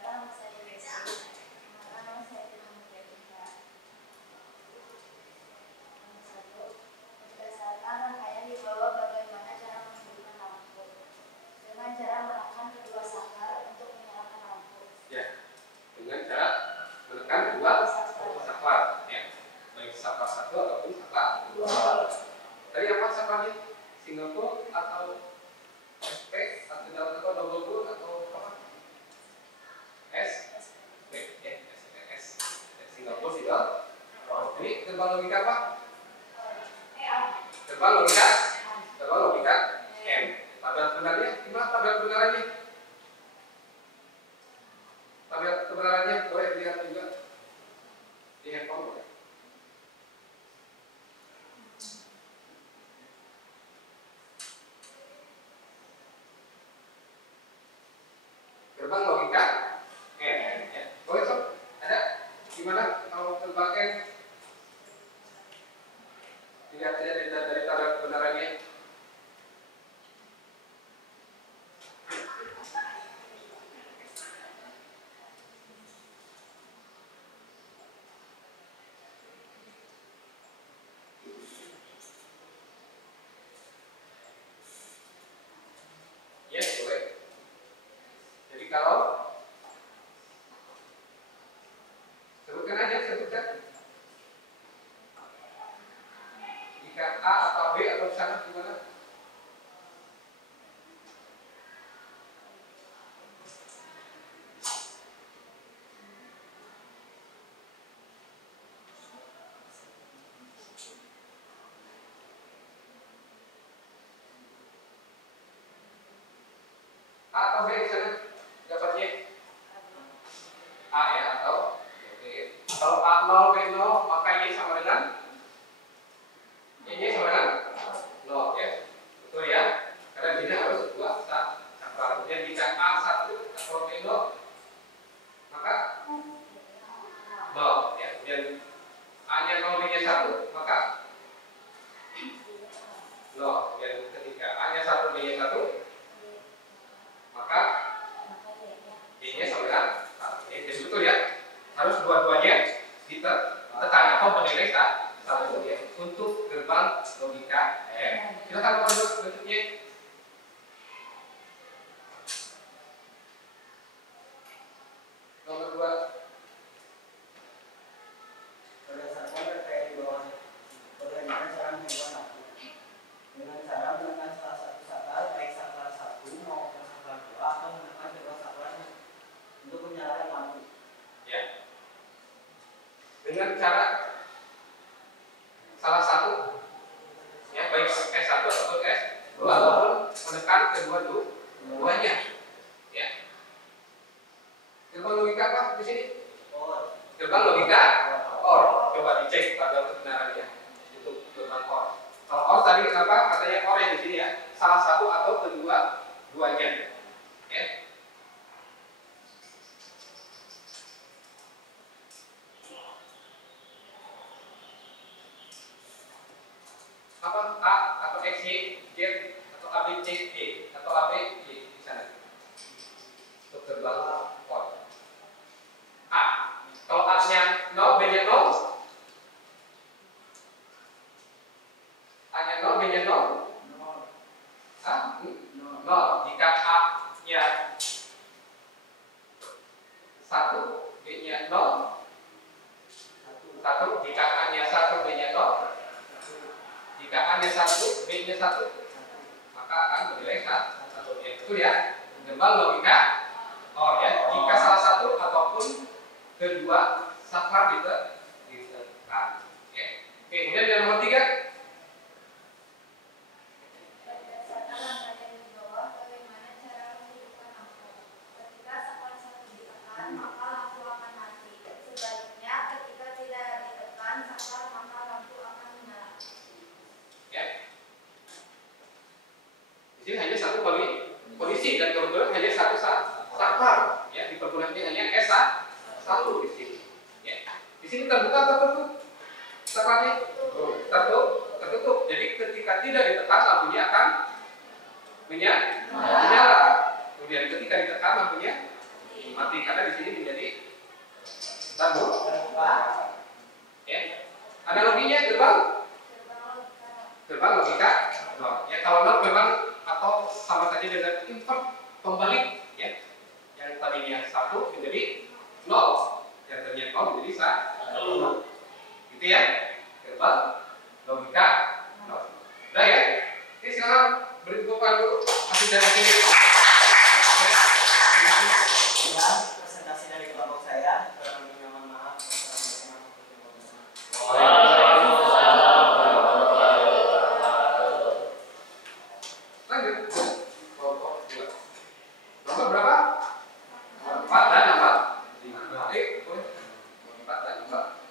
Nama saya Desi. Nama saya Tirta. Nomor 1. Berdasarkan rangkaian di bawah bagaimana cara menghidupkan lampu. Dengan cara menekan kedua saklar untuk menyalakan lampu. Ya, dengan cara menekan kedua saklar. Ya, baik saklar 1 ataupun saklar 2. Tadi apa saklarnya? Single pole atau SP atau double pole atau apa? S, P, ya, S. Single pole single. Ini gerbang logika apa? Gerbang logika M. Tabel benarnya gimana? Tabel kebenarannya? Tabel kebenarannya boleh dilihat juga di handphone boleh. Gerbang logika N. Ya. Boleh sob? Ada? Gimana kalau gerbang N? Dilihat aja dari tabel kebenarannya. Yes, boleh. Jadi kalau sebutkan. Jika A atau B atau sana gimana? A atau B di sana dapatnya A ya atau B. Kalau A0 B0 maka Y sama dengan Y sama dengan 0 ya. Betul ya. Karena ini harus dua saklar. Kemudian jika A1 atau B0 maka 0 ya. Kemudian A-nya 0 B-nya 1 maka 0. Dan ketika A-nya 1 B-nya 1 maka Y-nya sama dengan 1. Jadi betul ya. Harus dua-duanya ditekan atau bernilai 1 ya untuk gerbang logika M. Silakan nomor 2 bentuknya. Nomor 2. Berdasarkan rangkaian di bawah bagaimana cara menghidupkan lampu. Dengan cara menekan salah satu saklar, baik saklar 1 maupun saklar 2, atau menekan kedua saklar untuk menyalakan lampu. Ya. Dengan cara salah satu ya baik S1 atau S2 ataupun menekan kedua-duanya. Ya. Gerbang logika apa di sini? Gerbang logika OR. Coba dicek tabel kebenarannya untuk gerbang OR. Kalau OR tadi kenapa katanya OR yang di sini ya? Salah satu atau kedua-duanya. Ya. Apa A atau XY, Z atau AB, C, D atau AB, Y di sana untuk gerbang OR. A. Kalau A-nya 0, B-nya 0. A-nya 0, B-nya 0. Ah, 0. Jika A-nya 1, B-nya 0, 1. Jika A-nya 1, B-nya 0. Jika A-nya 1, B-nya 1, maka akan bernilai 1. Ya, betul ya. Kembali logika OR ya. Jika salah satu ataupun kedua saklar ditekan. Ya. Oke, kemudian yang nomor 3. Jadi hanya satu kondisi dan kebetulan hanya satu saklar ya, dipergunakannya hanya S1 di sini. Ya. Di sini terbuka atau tertutup? Saklarnya tertutup. Jadi ketika tidak ditekan lampunya akan menyala. Kemudian ketika ditekan lampunya mati karena di sini menjadi terbuka. Ya. Analoginya gerbang logika. Ya, kalau not memang atau sama saja dengan invert pembalik ya, yang tadinya 1 menjadi 0, yang tadinya 0 menjadi 1, gitu ya. Gerbang logika 0. Udah ya. Oke, sekarang beri bukaan dulu hasil dari sini. Presentasi dari kelompok saya. Mohon maaf. Lanjut. Kelompok 2. Nomor berapa? 4 dan 5. 4 dan 5.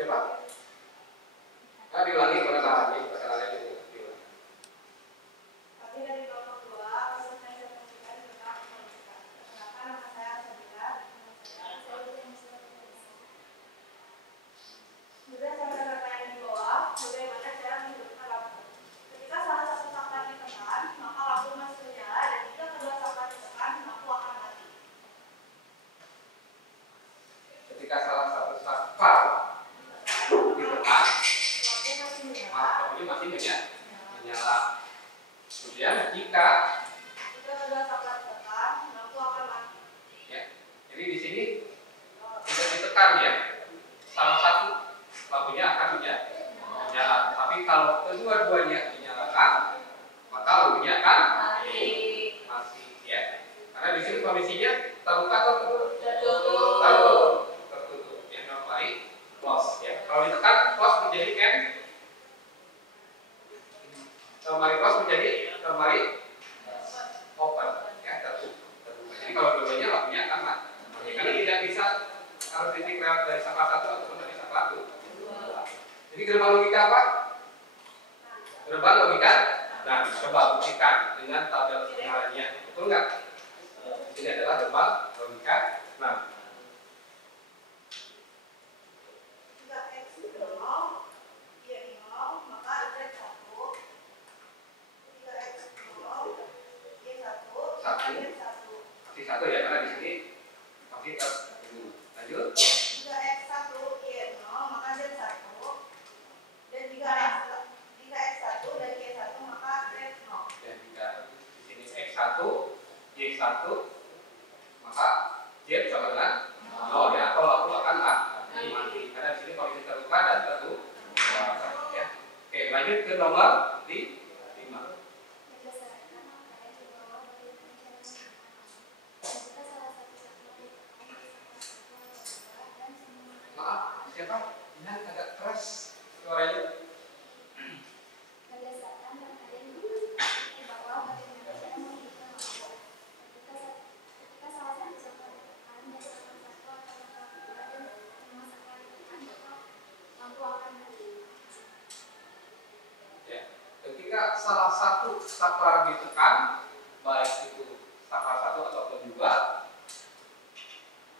Siapa? Nah, diulangi permasalahannya dulu. Kami dari kelompok 2, peserta yang memberikan tentang pendidikan. Perkenalkan, nama saya Sabila. Berdasarkan data yang di bawah, bagaimana cara menghidupkan lampu? Ketika salah satu saklar ditekan, maka lampu masih menyala, dan jika kedua saklar ditekan, lampu akan mati. Ketika salah satu saklar ditekan, lampunya masih menyala. Kemudian jika kedua saklar ditekan, lampu akan mati. ya, jadi di sini tidak ditekan ya, salah satu lampunya akan menyala. Tapi kalau kedua-duanya dinyalakan, maka lampunya akan mati ya. Karena di sini kondisinya terbuka atau tertutup. Yang normally close ya. Kalau ditekan close menjadi N. Normally close menjadi normally open ya, terbuka. Jadi kalau dua-duanya lampunya akan mati. Karena tidak bisa harus titik lewat dari saklar 1 ataupun dari saklar 2. Jadi gerbang logika apa? Gerbang logika. Nah, coba buktikan dengan tabel sebenarnya. Betul nggak? Ini adalah gerbang logika. Nah, Jika X 0, Y 0, maka Z 1. Jika X 0, Y 1, maka Z 1. masih 1 ya, karena di sini masih lanjut. Jika X 1, Y 0, maka Z 1. Dan jika X 1 dan Y 1, maka Z 0. Dan jika di sini X1, Y1, maka Z sama dengan 0 ya, atau lampu akan mati. Karena di sini kondisi terbuka dan tertutup ya. Oke, lanjut ke nomor 5. Berdasarkan apa yang di bawah bagaimana cara menghidupkan jika salah satu saklar ditekan, dan semua. Maaf, siapa? Ini agak keras suaranya. Berdasarkan data yang di bawah bagaimana cara menghidupkan lampu? Ketika salah satu saklar ditekan, dan saklar 1 akan mengaktifkan, dan semua saklar ditekan, maka lampu akan mati. Ya. Ketika salah satu saklar ditekan, baik itu saklar 1 ataupun 2,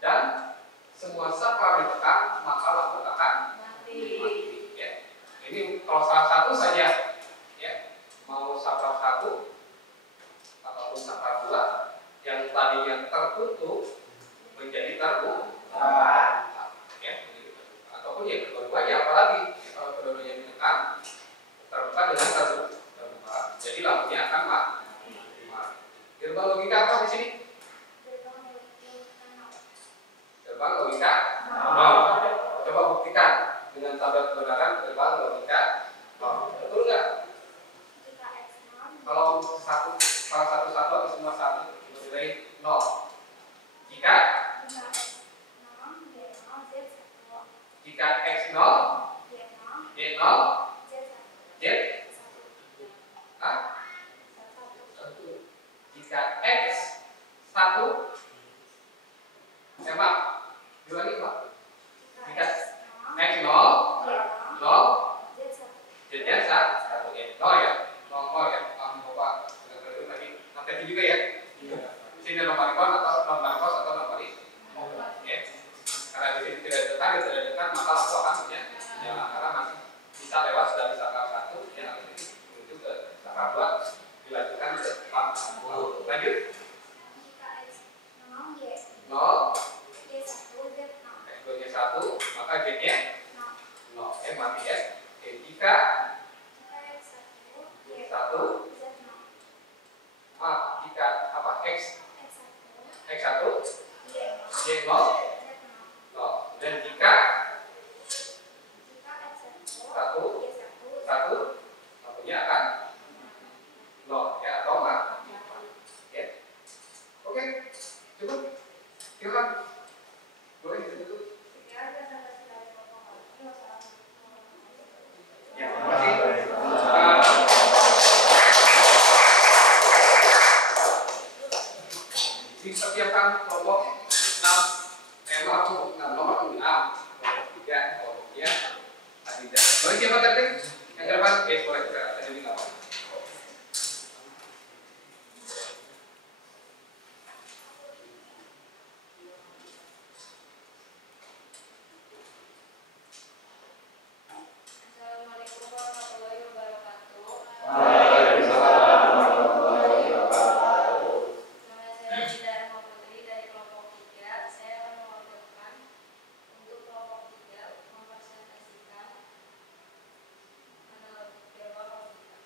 dan semua saklar ditekan logika nol. Coba buktikan dengan tabel kebenaran berbang logika nol. Betul nggak? Jika X nol, Kalau salah satu atau semua satu bernilai nol. Jika jika X nol, Y nol, Z satu, jika x nol, Y nol, y nol, Z satu, z satu, ah, satu, jika x 1 maaf, diulangi Pak. jika Jika X nol, x 0, Y 0, Z satu, z-nya 1 ya. 0 ya. 0 ya. Bapak tadi hati-hati juga ya. Di sini numerik atau numerik atau numerik ya. Karena di sini tidak dekat, maka langsung akan menyala karena masih bisa lewat dari sakral 1 yang menuju ke sakral 2 dilanjutkan ke 4. Lanjut. jika X nol, Y 0, satu, Z nol, x2-nya 1, maka z-nya nol, 0. Mati ya. Oke, jika jika X satu, Y 1, Z nol, jika apa x X x1 satu, Y y 0, nol, Z nol, 0. Dan jika jika X satu, 1, Y satu, 1, tentunya akan 0 ya atau mati. Ya. Oke, cukup. Silakan. Boleh ditutup. Ya, terima kasih. Dipersiapkan kelompok 6, nomor 6, kelompok 3, kelompoknya Adidas. Boleh siapa tadi? Yang ke depan? Oke, boleh kita tadi di awal. Assalamualaikum warahmatullahi wabarakatuh. Nama saya Dinda Rahma Putri dari kelompok 3. Saya akan mewakilkan untuk kelompok 3 mempresentasikan analogi gerbang logika.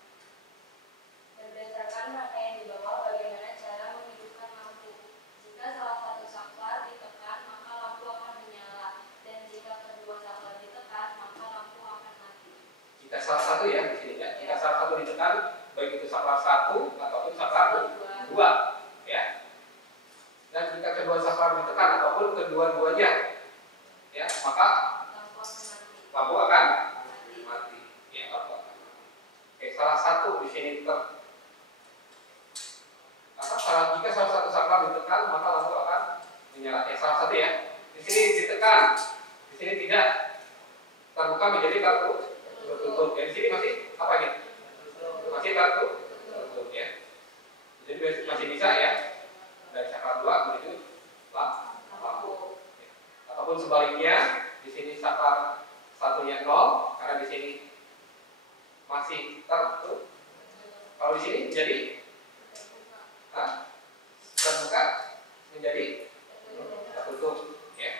Berdasarkan rangkaian di bawah, bagaimana cara menghidupkan lampu. Jika salah satu saklar ditekan, maka lampu akan menyala, dan jika kedua saklar ditekan, maka lampu akan mati. Jika salah satu ya di sini ya. Jika salah satu ditekan, baik itu saklar 1 ataupun saklar 2 ya. Dan jika kedua saklar ditekan ataupun kedua-duanya ya, maka Lampu akan mati. lampu akan mati. Ya, lampu akan mati. Oke, salah satu di sini jika salah satu saklar ditekan, maka lampu akan menyala. Ya, salah satu ya. Di sini ditekan, di sini tidak terbuka menjadi tertutup. Ya, di sini masih apa ini? Masih tertutup ya. Jadi masih bisa ya dari saklar 2 menuju lampu. Ya. Ataupun sebaliknya, di sini saklar satunya 0 karena di sini masih tertutup. Kalau di sini jadi terbuka menjadi tertutup ya.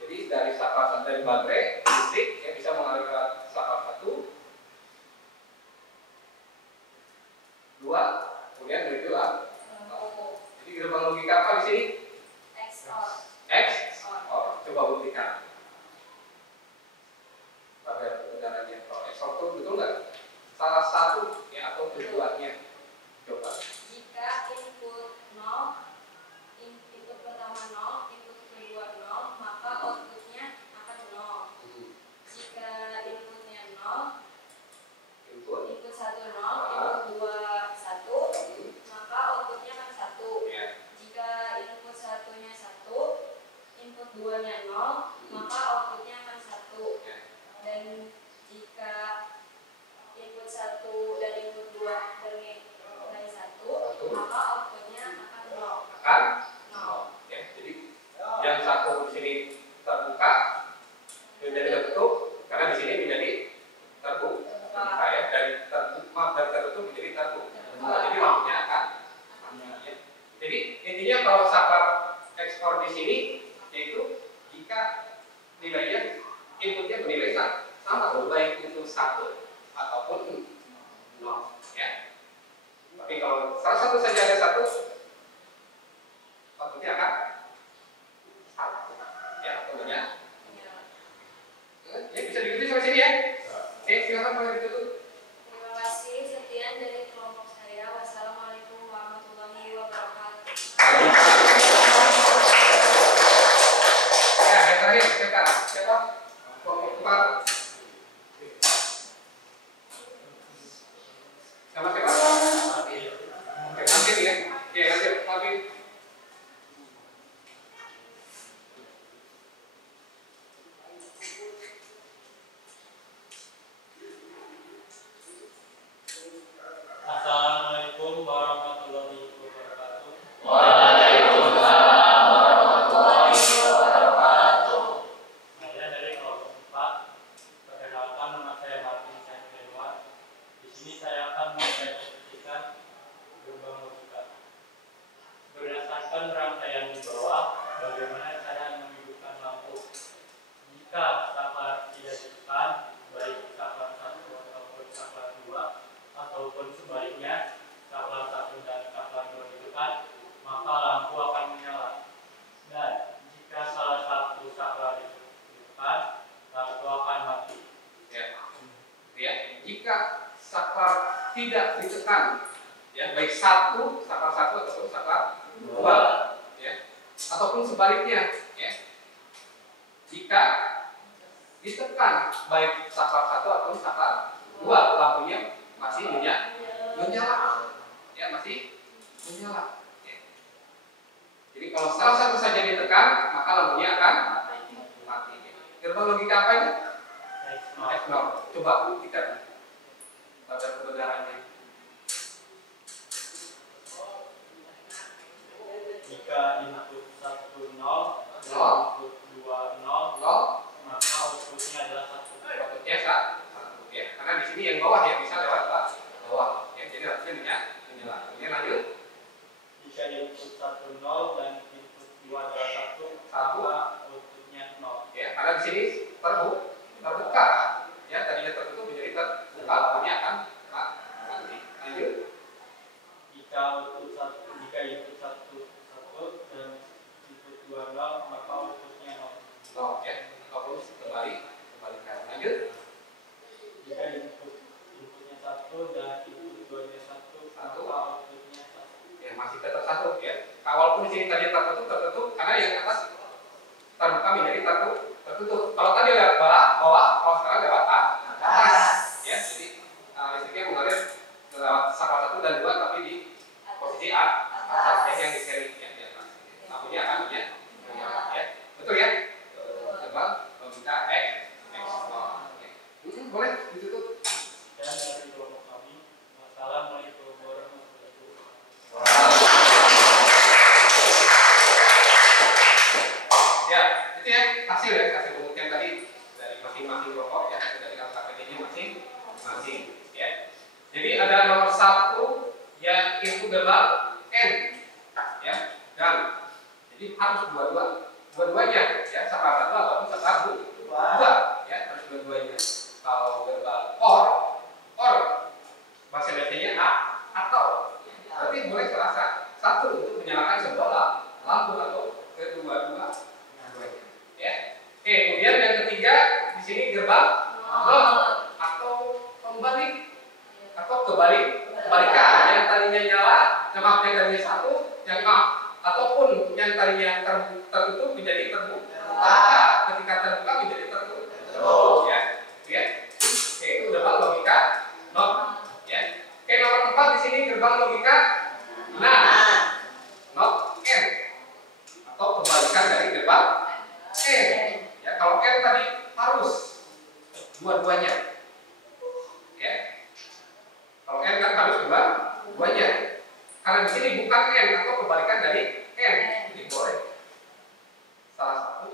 Jadi dari saklar dari baterai listrik ya bisa mengalir ke saklar 1, 2, kemudian menuju lampu. Jadi gerbang logika apa di sini? X. Coba buktikan. Pada kebenarannya kalau X itu betul nggak? Salah satu ya atau keduanya. Coba. Jika input 0, input pertama 0, input kedua 0, maka outputnya akan 0. Jika inputnya 0, Input. input 1 0, input 2 1, maka outputnya akan 1. Ya. Jika input 1-nya 1, input 2-nya 0, maka outputnya akan 1. Ya. Dan jika input 1 dan input 2 bernilai 1, maka outputnya akan 0. Akan 0. Ya. Jadi yang satu di sini terbuka menjadi tertutup karena di sini menjadi terbuka ya, dari tertutup menjadi terbuka. Jadi lampunya akan ya. Jadi intinya kalau saklar ekspor di sini yaitu jika nilainya inputnya bernilai sama baik itu 1 ataupun 0 ya. Tapi kalau salah satu saja ada 1, outputnya akan 1 ya, outputnya menyala. Ya, bisa diikuti sampai sini ya. Oke, silakan boleh ditutup. Terima kasih. Sekian dari kelompok saya. Wassalamualaikum warahmatullahi wabarakatuh. Ya, yang terakhir siapa? Siapa? Kelompok 4. Sama siapa? Oke, lanjut ya. Oke, lanjut. Lanjut. Assalamualaikum warahmatullahi wabarakatuh. Waalaikumsalam warahmatullahi wabarakatuh. Saya dari kelompok 4. Perkenalkan, nama saya Martin Saintenwan. Di sini saya akan mempresentasikan gerbang logika. Berdasarkan rangkaian di bawah, bagaimana cara menghidupkan lampu. Jika saklar tidak ditekan, baik saklar 1 ataupun saklar 2, ataupun sebaliknya, saklar 1 dan saklar 2 ditekan, maka lampu akan menyala. Dan jika salah satu saklar itu ditekan, lampu akan mati. Ya, jika saklar tidak ditekan, ya baik saklar 1 ataupun saklar 2, ya, ataupun sebaliknya, ya. Jika ditekan baik saklar 1 ataupun saklar 2, lampunya masih menyala, ya masih menyala. Ya. Jadi kalau salah satu saja ditekan, maka lampunya akan mati. Gerbang logika apa ini? X0. Coba buktikan pada kebenarannya. Jika input 1 0, Nol. input 2 0, 0, maka outputnya adalah 1. outputnya 1, ya. Karena di sini yang bawah ya bisa lewat bawah, ya. Jadi harusnya menyala. Ini lanjut. Jika input 1 0 dan input 2 adalah 1, Satu. maka outputnya 0. Ya, karena di sini terbuka, ya tadinya tertutup menjadi terbuka, lampunya akan mati. Lanjut. Jika input 1 1 dan input 2 0, maka outputnya 0. 0, ya. Ataupun kembalikan. Lanjut. Jika inputnya 1 dan input 2-nya 1, Satu. maka outputnya 1. Ya masih tetap 1, ya. Walaupun di sini tadinya tertutup karena yang atas terbuka menjadi tertutup. Kalau tadi lewat bawah, kalau sekarang lewat atas. Ya, jadi listriknya mengalir lewat saklar 1 dan 2 tapi di posisi atas, ya, yang di seri, ya, di atas. Lampunya akan menyala, ya. Betul ya? Gerbang logika X0. Ya. Boleh ditutup. Dan dari kelompok kami, wassalamualaikum warahmatullahi wabarakatuh. Ya, itu ya hasil pembuktian tadi dari masing-masing kelompok, ya, dari KPD-nya masing-masing, ya. Jadi ada nomor 1 yang itu gerbang N, ya, dan jadi harus dua-duanya, ya, saklar 1 ataupun saklar 2, ya, harus dua-duanya. Kalau gerbang OR bahasa Indonesia atau, berarti boleh salah satu untuk menyalakan sebuah lampu atau kedua-duanya. Ya. Oke, kemudian yang ketiga di sini gerbang not atau kebalikan, yang tadinya nyala, yang tadinya 1, ataupun yang tadinya tertutup menjadi terbuka, ketika terbuka menjadi tertutup, ya. Ya. Oke, itu gerbang logika not, ya. Oke, nomor 4 di sini gerbang logika not N atau kebalikan dari gerbang N. Ya, kalau N tadi harus dua-duanya. Ya. Kalau N kan harus dua-duanya. Karena di sini bukan N atau kebalikan dari N. Jadi boleh salah satu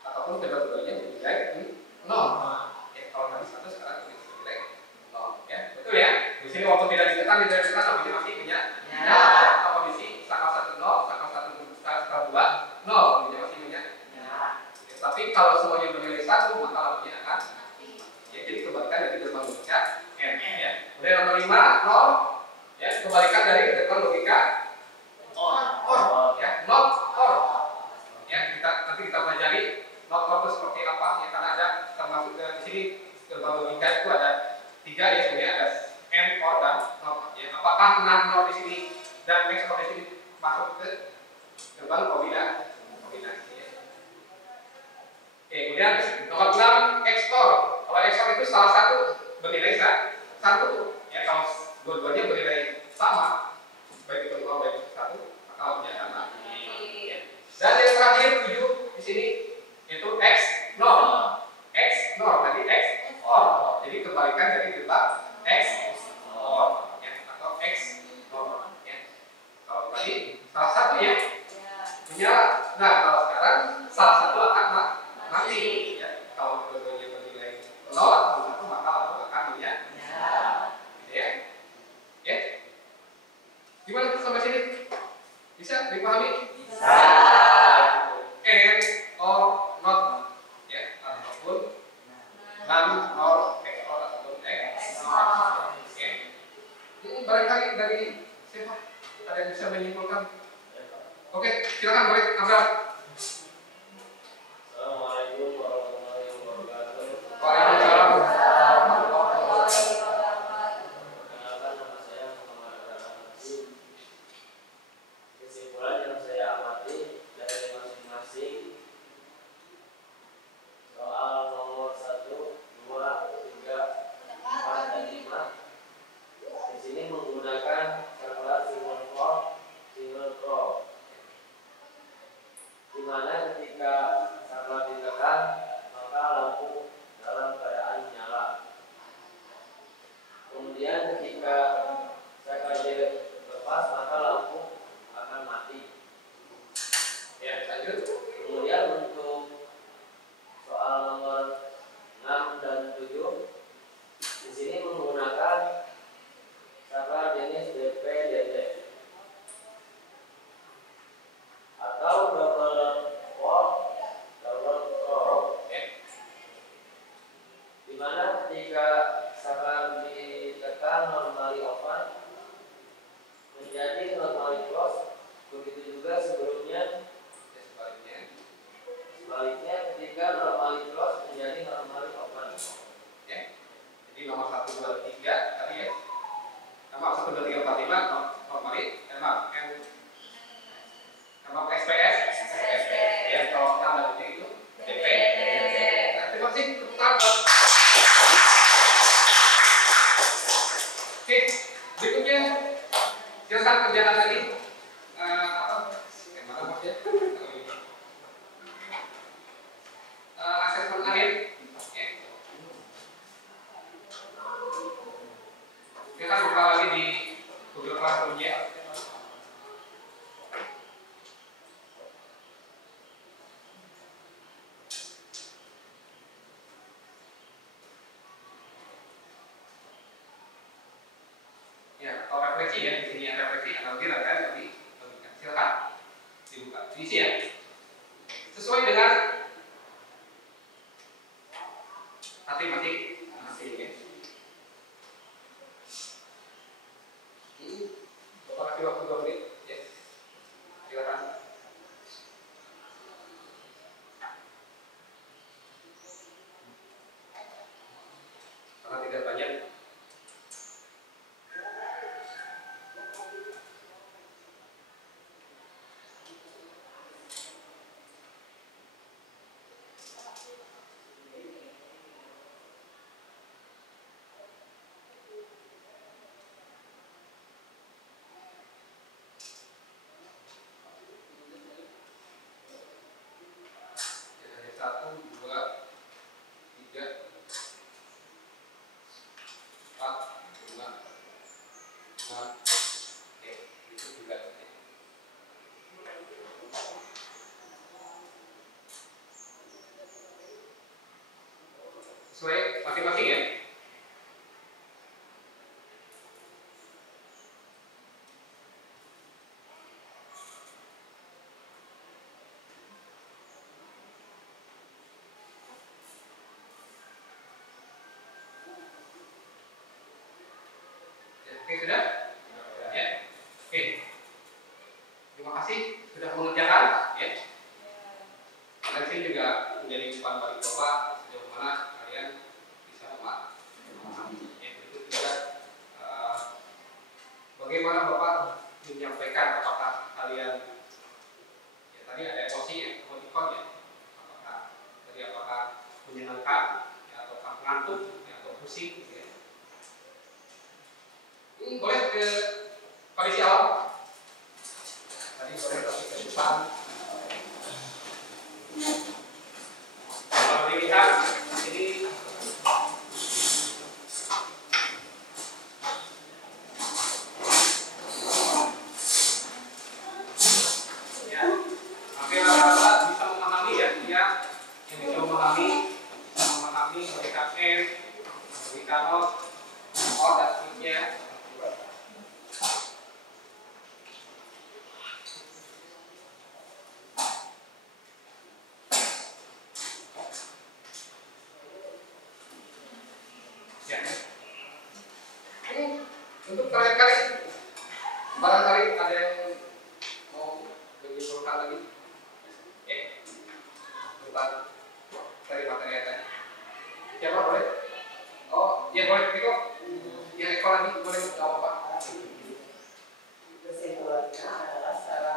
ataupun kedua-duanya menjadi 0. Ya, kalau tadi 1 sekarang ini menjadi 0. Ya, betul ya. Di sini waktu tidak ditekan lampunya masih punya. Atau kondisi saklar 1 0, saklar 2 0, lampunya masih punya. Tapi kalau semuanya bernilai 1, maka lampunya akan, ya, jadi kebalikan dari gerbang logika N, ya. Kemudian nomor 5 0, ya, kebalikan dari gerbang logika OR, ya, not OR. Ya, nanti kita pelajari not Kemudian nomor 6 XOR. Kalau XOR itu salah satu bernilai satu. Ya, kalau dua-duanya bernilai sama, baik itu XOR baik itu satu, maka outputnya akan mati. Ya. Dan yang terakhir 7 di sini itu XNOR. XNOR tadi XOR. Jadi kebalikan dari jumlah XOR ya, atau XNOR ya. Kalau tadi salah satu ya menyala. Nah, kalau sekarang salah satu akan mati ya. Kalau dua-duanya bernilai 0 atau 1 maka output akan menyala. Gitu ya. Ya. Gimana sampai sini? Bisa dipahami? Bisa. And or not ya, ataupun none or XOR ataupun XOR. Oke. Ini barangkali dari siapa? Ada yang bisa menyimpulkan? Oke, silakan boleh Amra. Assalamualaikum warahmatullahi wabarakatuh. Waalaikumsalam. Perkenalkan, nama saya Muhammad Rahman. Kesimpulan yang saya amati dari masing-masing soal nomor 1, 2, 3, 4, dan 5 di sini menggunakan saklar single throw, di mana ketika saklar ditekan maka lampu dalam keadaan nyala. Kemudian ketika saklar dilepas maka lampu akan mati. Ya, lanjut. Kemudian untuk soal nomor 6 dan 7 di sini menggunakan saklar jenis DP-DT atau double throw, di mana ketika saklar ditekan normally open menjadi normally close. Begitu juga sebelumnya sebaliknya ketika normally close menjadi normally open. Ya. Jadi nomor 1 2 3 tadi ya. Nomor 1 2 3 4 5 normally nama SPS. Ya, kalau standarnya itu DP. Nah, terima kasih tepuk tangan. Oke, berikutnya silakan kerjakan lagi mana maksudnya? Asesmen akhir. Ya. Silakan buka lagi di Google Classroom-nya. Ya, kalau refleksi ya, di sini ada refleksi, analogi, rangkaian, tapi silakan dibuka, diisi ya. Sesuai dengan masing-masing ya. Bapak kasih waktu 2 menit, ya. Silakan. Karena tidak banyak. Satu, dua, tiga, 4, 5, 6, itu juga. Sesuai masing-masing ya. Oke, sudah? Ya. Oke. Terima kasih sudah mengerjakan ya. Dan saya juga menjadi umpan bagi Bapak sejauh mana kalian bisa memahami menyenangkan ya, atau mengantuk ya, atau pusing gitu ya. Ini boleh ke kondisi awal. Tadi boleh ke depan. Kalau dilihat ini ya, hampir rata-rata bisa memahami ya, dia yang bisa memahami logika N, logika not, or dan seterusnya. Ya. Ini untuk terakhir kali, barangkali ada yang mau menyimpulkan lagi, tentang dari materi yang tadi. Siapa boleh? Oh, ya boleh, Eko. Yang Eko lagi boleh tahu apa? Kesimpulannya adalah secara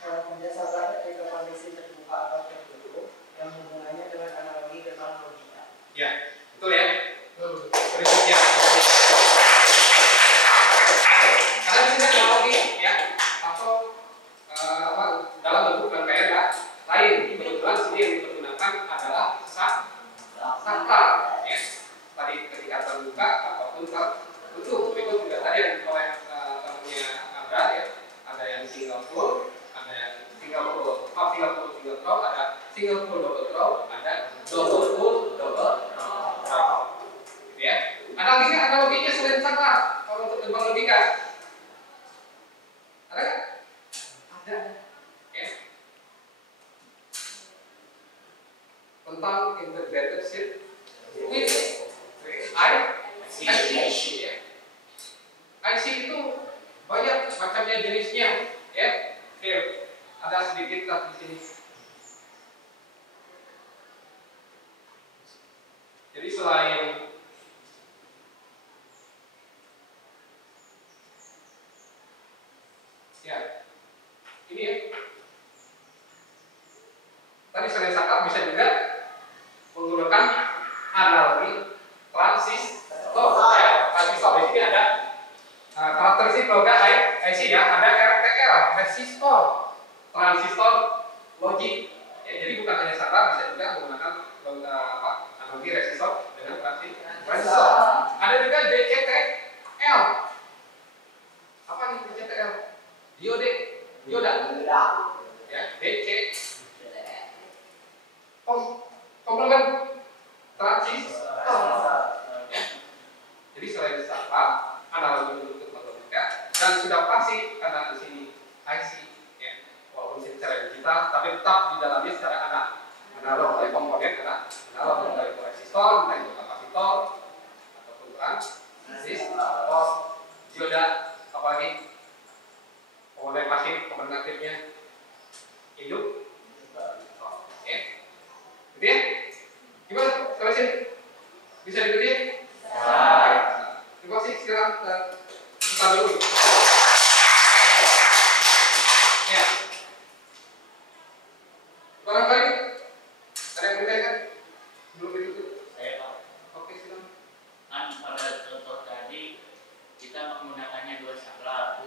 kerja sabar ketika kondisi terbuka atau tertutup yang hubungannya dengan analogi gerbang logika. Ya, betul ya. Berikutnya. Karena di sini analogi ya, atau dalam bentuk rangkaian lain. Kebetulan sini yang dipergunakan adalah saklar. Ya. Tadi ketika terbuka ataupun tertutup. Berikut juga tadi yang oleh temannya Abra ya. Ada yang single full, ada yang single full throw, ada single full double throw, ada double full double throw. Ya. Analoginya selain saklar kalau untuk gerbang logika. Ada kan? Ada. Ya. Tentang integrated circuit with IC ya. IC itu banyak macamnya jenisnya ya. Here ada sedikit lah di sini. Jadi selain ya ini ya. Tadi selain saklar bisa juga menggunakan analogi transistor ya. Transistor di sini ada karakteristik logika IC ya, ada RTL, resistor, transistor, logik. Ya, jadi bukan hanya saklar, bisa juga menggunakan analogi resistor dengan transistor. Ada juga DCTL. Apa nih DCTL? Dioda. Ya, DC. Komplement transistor. Ya. Jadi selain saklar, analogi untuk logika dan sudah pasti karena di sini IC ya, walaupun secara digital tapi tetap di dalamnya secara analog ya, komponen analog dari resistor, dari kapasitor ataupun transistor, dioda, apalagi komponen pasif, komponen aktifnya hidup. Ya. Gitu ya? Gimana? Sampai sini? Bisa diikuti? Terima kasih, sekarang kita dulu. Ya. Barangkali ada yang bertanya sebelum ditutup? Saya Pak. Oke, silakan. Kan pada contoh tadi kita menggunakannya 2 saklar.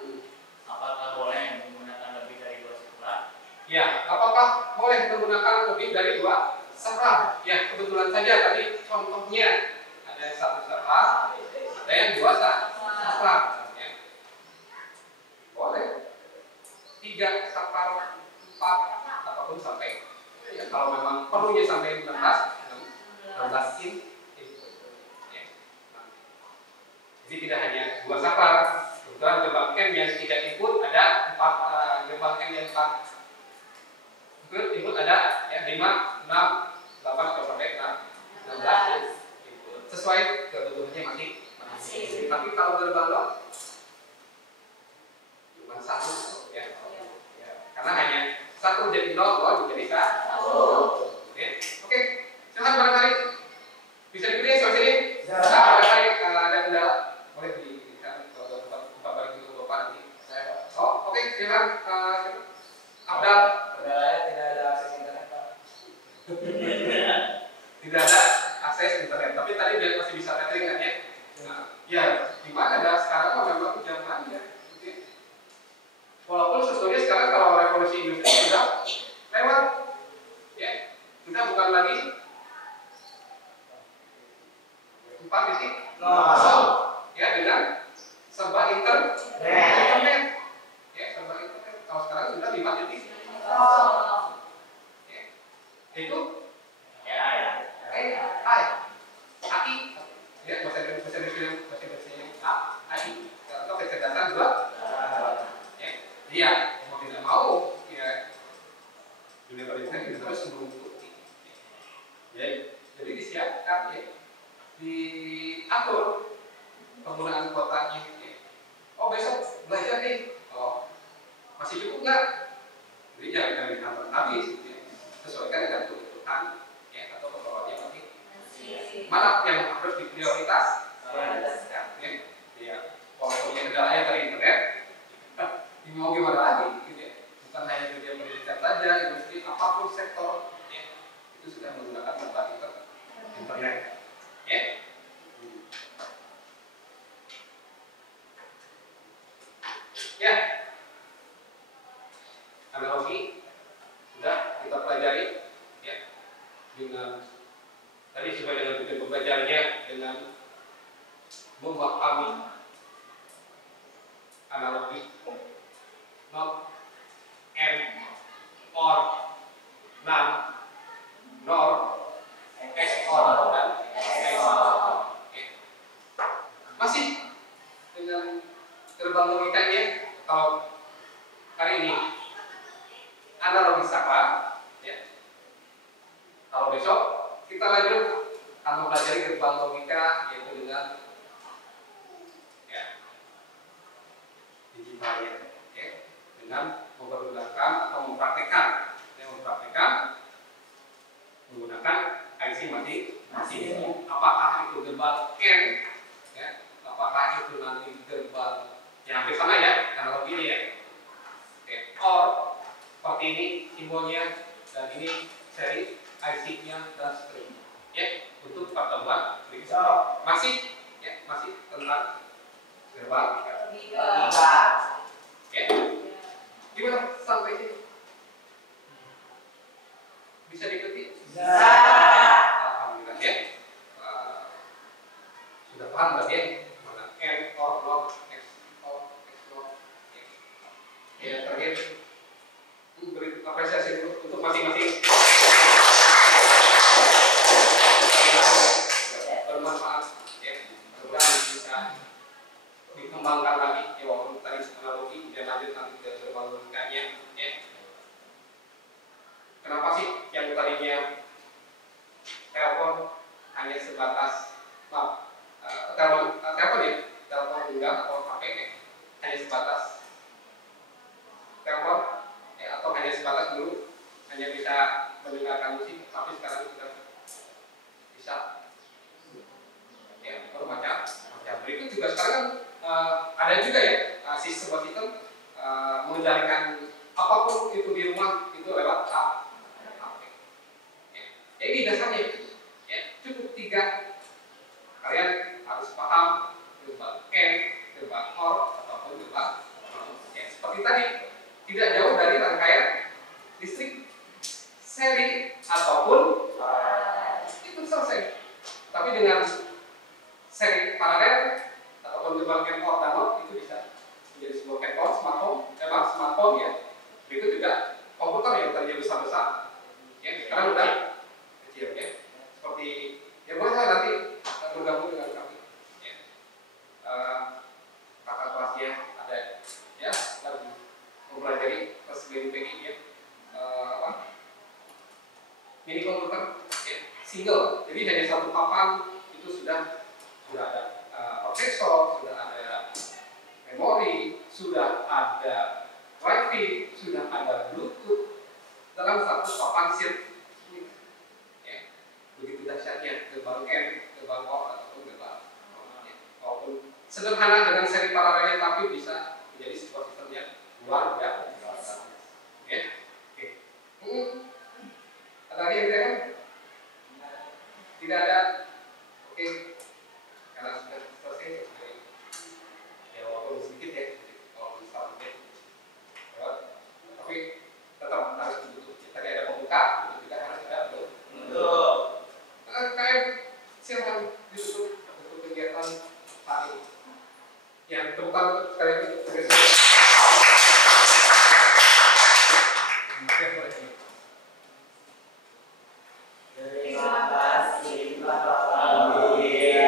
Apakah boleh menggunakan lebih dari 2 saklar? Ya, apakah boleh menggunakan lebih dari 2 saklar? Ya, kebetulan saja tadi contohnya ada 1 saklar, ada yang 2 saklar. Ya. Boleh. 3 saklar, 4 ataupun sampai ya, kalau memang perlunya sampai 16 input. Ya. Jadi tidak hanya 2 saklar. Kebetulan gerbang N yang tidak input ada 4 gerbang N yang 4 input ada ya 5, 6, 8 sampai 16 input. Sesuai kebutuhannya masing-masing. Tapi kalau gerbang lo cuma 1 ya. Karena hanya 1 jadi 0, lo jadi 1. Oke. Silahkan barangkali bisa diikuti soal sini. Barangkali ada kendala boleh dilihat kalau Bapak balik ke Bapak nanti. Oh, oke. Silahkan Abdal. Kendalanya tidak ada akses internet, Pak. tidak ada akses internet. Tapi tadi masih bisa tethering kan ya? Nah, ya gimana dah sekarang mah memang zamannya. Walaupun sebetulnya sekarang kalau revolusi industri sudah lewat, ya sudah bukan lagi 4.0 ya dengan serba internet, ya serba internet. Kalau sekarang sudah 5.0 ya. Itu AI ya bahasa Indonesia AI atau kecerdasan buat ya dia mau tidak mau ya dunia pendidikan kita harus mengikuti ya. Jadi disiapkan ya, diatur penggunaan kuotanya ya. Oh besok belajar nih, oh masih cukup nggak? Jadi jangan ditambah habis ya. Sesuaikan dengan kebutuhan ya atau keperluannya masih mana yang harus diprioritas ya. Ya kalau punya kendalanya dari internet mau gimana lagi gitu ya. Bukan hanya dunia pendidikan saja, industri apapun sektor ya, itu sudah menggunakan internet ya. Ya, analogi sudah kita pelajari ya, dengan tadi sesuai dengan tujuan pembelajarannya, dengan memahami analogi not, and, or, nan, nor, or, dan masih dengan gerbang logikanya. Kalau hari ini analogi apa ya, kalau besok kita lanjut akan mempelajari gerbang logika, yaitu dengan ya digitalnya ya, dengan mempergunakan atau mempraktekkan menggunakan IC masing-masing. Apakah itu gerbang N ya, apakah itu nanti gerbang yang hampir sama ya analoginya ya, or seperti ini simbolnya, dan ini seri IC-nya dan seterusnya ya. Untuk pertemuan berikutnya masih tentang gerbang logika ya. Gimana sampai sini? Bisa diikuti? Alhamdulillah ya. Sudah paham berarti ya mana N, or, not, X, or, X, not ya. Terakhir beri apresiasi untuk masing-masing. Bermanfaat ya, mudah-mudahan bisa dikembangkan lagi ya, walaupun tadi analogi dan lanjut nanti ke gerbang logikanya ya. Kenapa sih yang tadinya telepon hanya sebatas telepon ya, telepon genggam atau HP ya, hanya sebatas telepon ya, atau hanya sebatas dulu hanya bisa mendengarkan musik, tapi sekarang sudah bisa ya bermacam. Berikut juga sekarang ada juga ya sistem mengendalikan apapun itu di rumah itu lewat HP. Ya, ini dasarnya ya, cukup 3. Kalian harus paham gerbang N, gerbang OR ataupun gerbang ya, seperti tadi tidak jauh dari rangkaian listrik seri ataupun itu selesai. Tapi dengan seri paralel ataupun gerbang N, OR dan NOT itu bisa menjadi sebuah handphone, smartphone ya. Berikut juga komputer yang tadinya besar-besar ya, sekarang udah kecil ya. Seperti ya, boleh saya nanti bergabung dengan kami ya. Kakak kelasnya ada ya, lagi mempelajari kelas BPG ya, mini komputer ya, single. Jadi hanya satu papan itu sudah ada prosesor, sudah ada memori, sudah ada Wi-Fi, sudah ada Bluetooth dalam satu papan sirkuit ya. Begitu dahsyatnya gerbang N, gerbang OR ataupun gerbang ya. Walaupun sederhana dengan seri paralelnya, tapi bisa menjadi sebuah sistem yang luar biasa ya. Oke. Ada lagi yang tepuk tangan untuk sekali lagi. Terima kasih Bapak Guru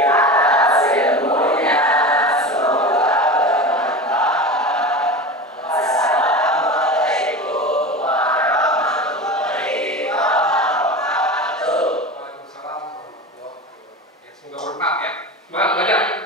atas ilmunya. Semoga bermanfaat. Wassalamualaikum warahmatullahi wabarakatuh. Waalaikumsalam warahmatullahi wabarakatuh. Ya, semoga bermanfaat ya. Semangat belajar.